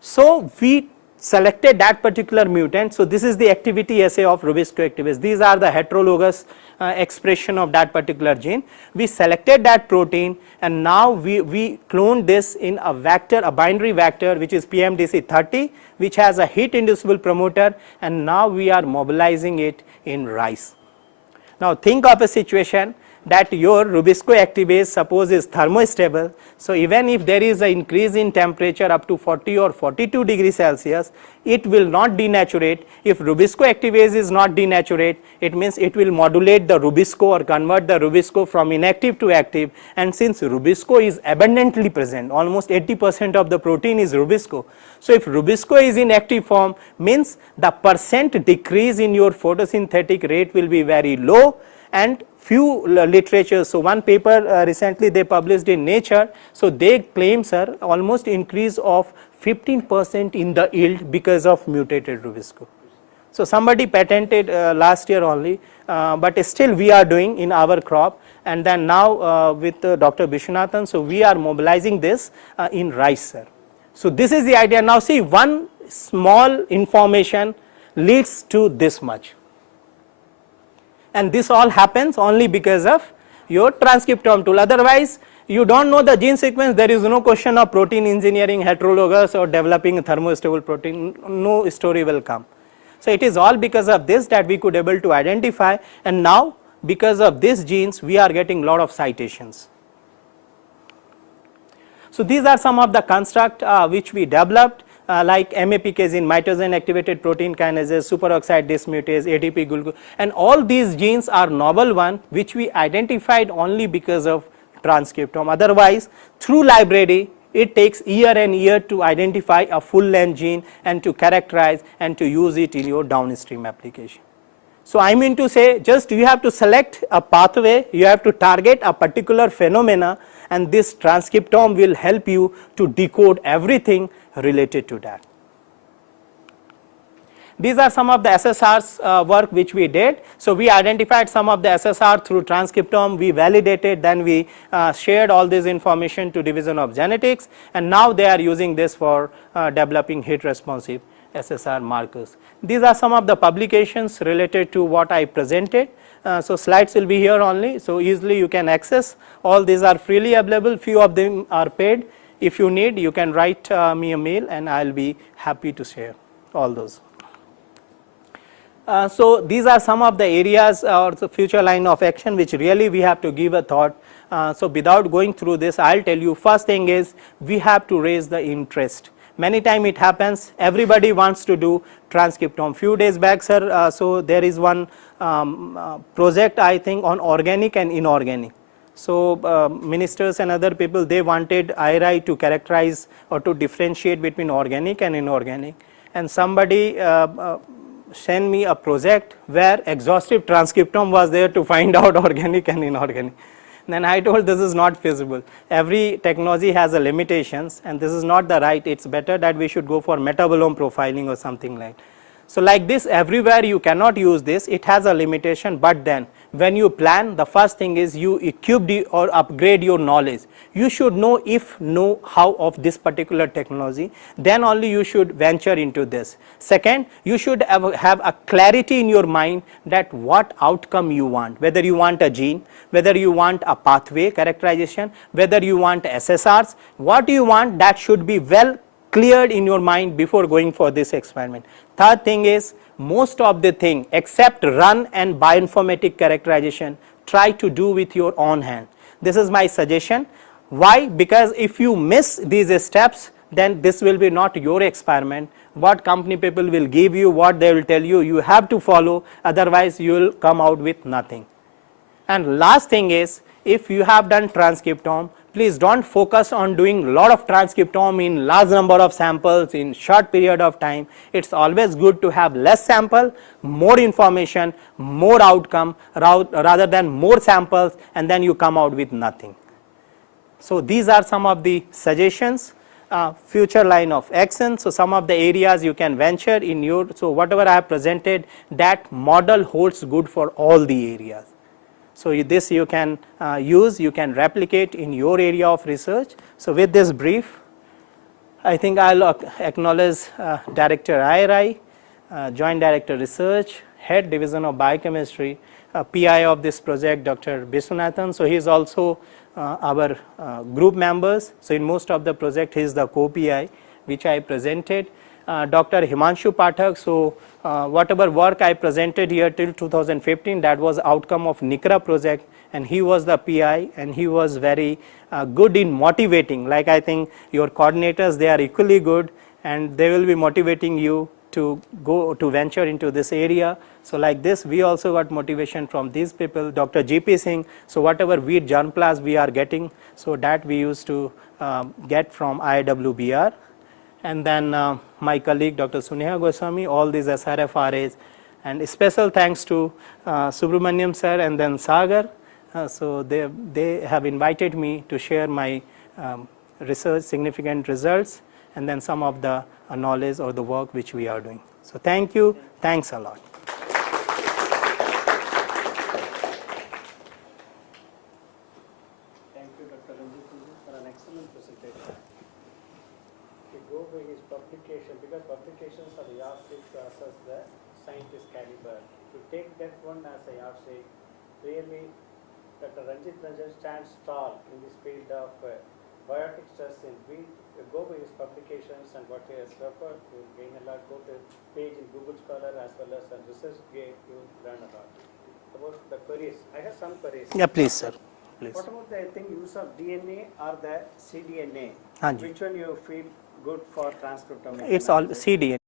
So we selected that particular mutant. So this is the activity assay of Rubisco activase. These are the heterologous expression of that particular gene. We selected that protein, and now we cloned this in a vector, a binary vector, which is PMDC30, which has a heat inducible promoter, and now we are mobilizing it in rice. Now think of a situation that your Rubisco activase suppose is thermostable. So even if there is an increase in temperature up to 40 or 42 degrees Celsius, it will not denaturate. If Rubisco activase is not denaturate, it means it will modulate the Rubisco or convert the Rubisco from inactive to active. And since Rubisco is abundantly present, almost 80% of the protein is Rubisco. So if Rubisco is in active form, means the percent decrease in your photosynthetic rate will be very low, and few literatures. So one paper recently they published in Nature. So they claim, sir, almost increase of 15% in the yield because of mutated Rubisco. So somebody patented last year only, but still we are doing in our crop. And then now with Dr. Vishwanathan, so we are mobilizing this in rice, sir. So this is the idea. Now see, one small information leads to this much. And this all happens only because of your transcriptome tool. Otherwise, you don't know the gene sequence, there is no question of protein engineering, heterologous, or developing a thermostable protein, no story will come. So it is all because of this that we could able to identify, and now because of these genes we are getting lot of citations. So these are some of the construct which we developed. Like MAPKs in mitogen activated protein kinases, superoxide dismutase, ATP glucose, and all these genes are novel one which we identified only because of transcriptome. Otherwise, through library it takes year and year to identify a full length gene and to characterize and to use it in your downstream application. So I mean to say, just you have to select a pathway, you have to target a particular phenomena, and this transcriptome will help you to decode everything related to that. These are some of the SSR's work which we did. So we identified some of the SSR through transcriptome, we validated, then we shared all this information to Division of Genetics, and now they are using this for developing heat responsive SSR markers. These are some of the publications related to what I presented. So slides will be here only, so easily you can access. All these are freely available, few of them are paid. If you need, you can write me a mail and I will be happy to share all those. So these are some of the areas or the future line of action which really we have to give a thought. So without going through this, I will tell you, first thing is we have to raise the interest. Many times it happens, everybody wants to do transcriptome. Few days back, sir, so there is one project I think on organic and inorganic. So ministers and other people, they wanted IRI to characterize or to differentiate between organic and inorganic, and somebody sent me a project where exhaustive transcriptome was there to find out organic and inorganic. Then I told this is not feasible. Every technology has a limitations and this is not the right, it's better that we should go for metabolome profiling or something like. So like this everywhere you cannot use this, it has a limitation, but then when you plan, the first thing is you equip or upgrade your knowledge. You should know how of this particular technology, then only you should venture into this. Second, you should have a clarity in your mind that what outcome you want, whether you want a gene, whether you want a pathway characterization, whether you want SSRs, what you want, that should be well cleared in your mind before going for this experiment. Third thing is, most of the thing except run and bioinformatic characterization, try to do with your own hand. This is my suggestion. Why? Because if you miss these steps, then this will be not your experiment. What company people will give you, what they will tell you, you have to follow, otherwise you will come out with nothing. And last thing is, if you have done transcriptome, please don't focus on doing lot of transcriptome in large number of samples in short period of time. It's always good to have less sample, more information, more outcome, rather than more samples and then you come out with nothing. So these are some of the suggestions. Future line of action. So some of the areas you can venture in your, so whatever I have presented, that model holds good for all the areas. So this you can use, you can replicate in your area of research. So with this brief, I think I'll acknowledge Director IRI, Joint Director Research, Head Division of Biochemistry, PI of this project, Dr. Biswanathan. So he is also our group members. So in most of the project, he is the co-PI, which I presented. Dr. Himanshu Pathak. So whatever work I presented here till 2015, that was outcome of NICRA project, and he was the PI, and he was very good in motivating. Like I think your coordinators, they are equally good, and they will be motivating you to go to venture into this area. So like this, we also got motivation from these people, Dr. GP Singh. So whatever wheat germplasm we are getting, so that we used to get from IWBR. And then my colleague Dr. Suneha Goswami, all these SRFRAs, and special thanks to Subramaniam sir and then Sagar. So they have invited me to share my research significant results and then some of the knowledge or the work which we are doing. So thank you, thanks a lot. Thank you, Dr. Ranjeet, for an excellent presentation. To go by his publication, because publications are the yardstick to assess the scientist caliber. To take that one as a yardstick, really, Dr. Ranjeet stands tall in this field of biotic stress in wheat. Go by his publications and what he has referred to, gain a lot. Go to page in Google Scholar as well as on ResearchGate, you learn a lot. About the queries, I have some queries. Yeah, please, sir. Please. What about the use of DNA or the cDNA? Hanji. Which one you feel good for transcriptome? It's all cDNA.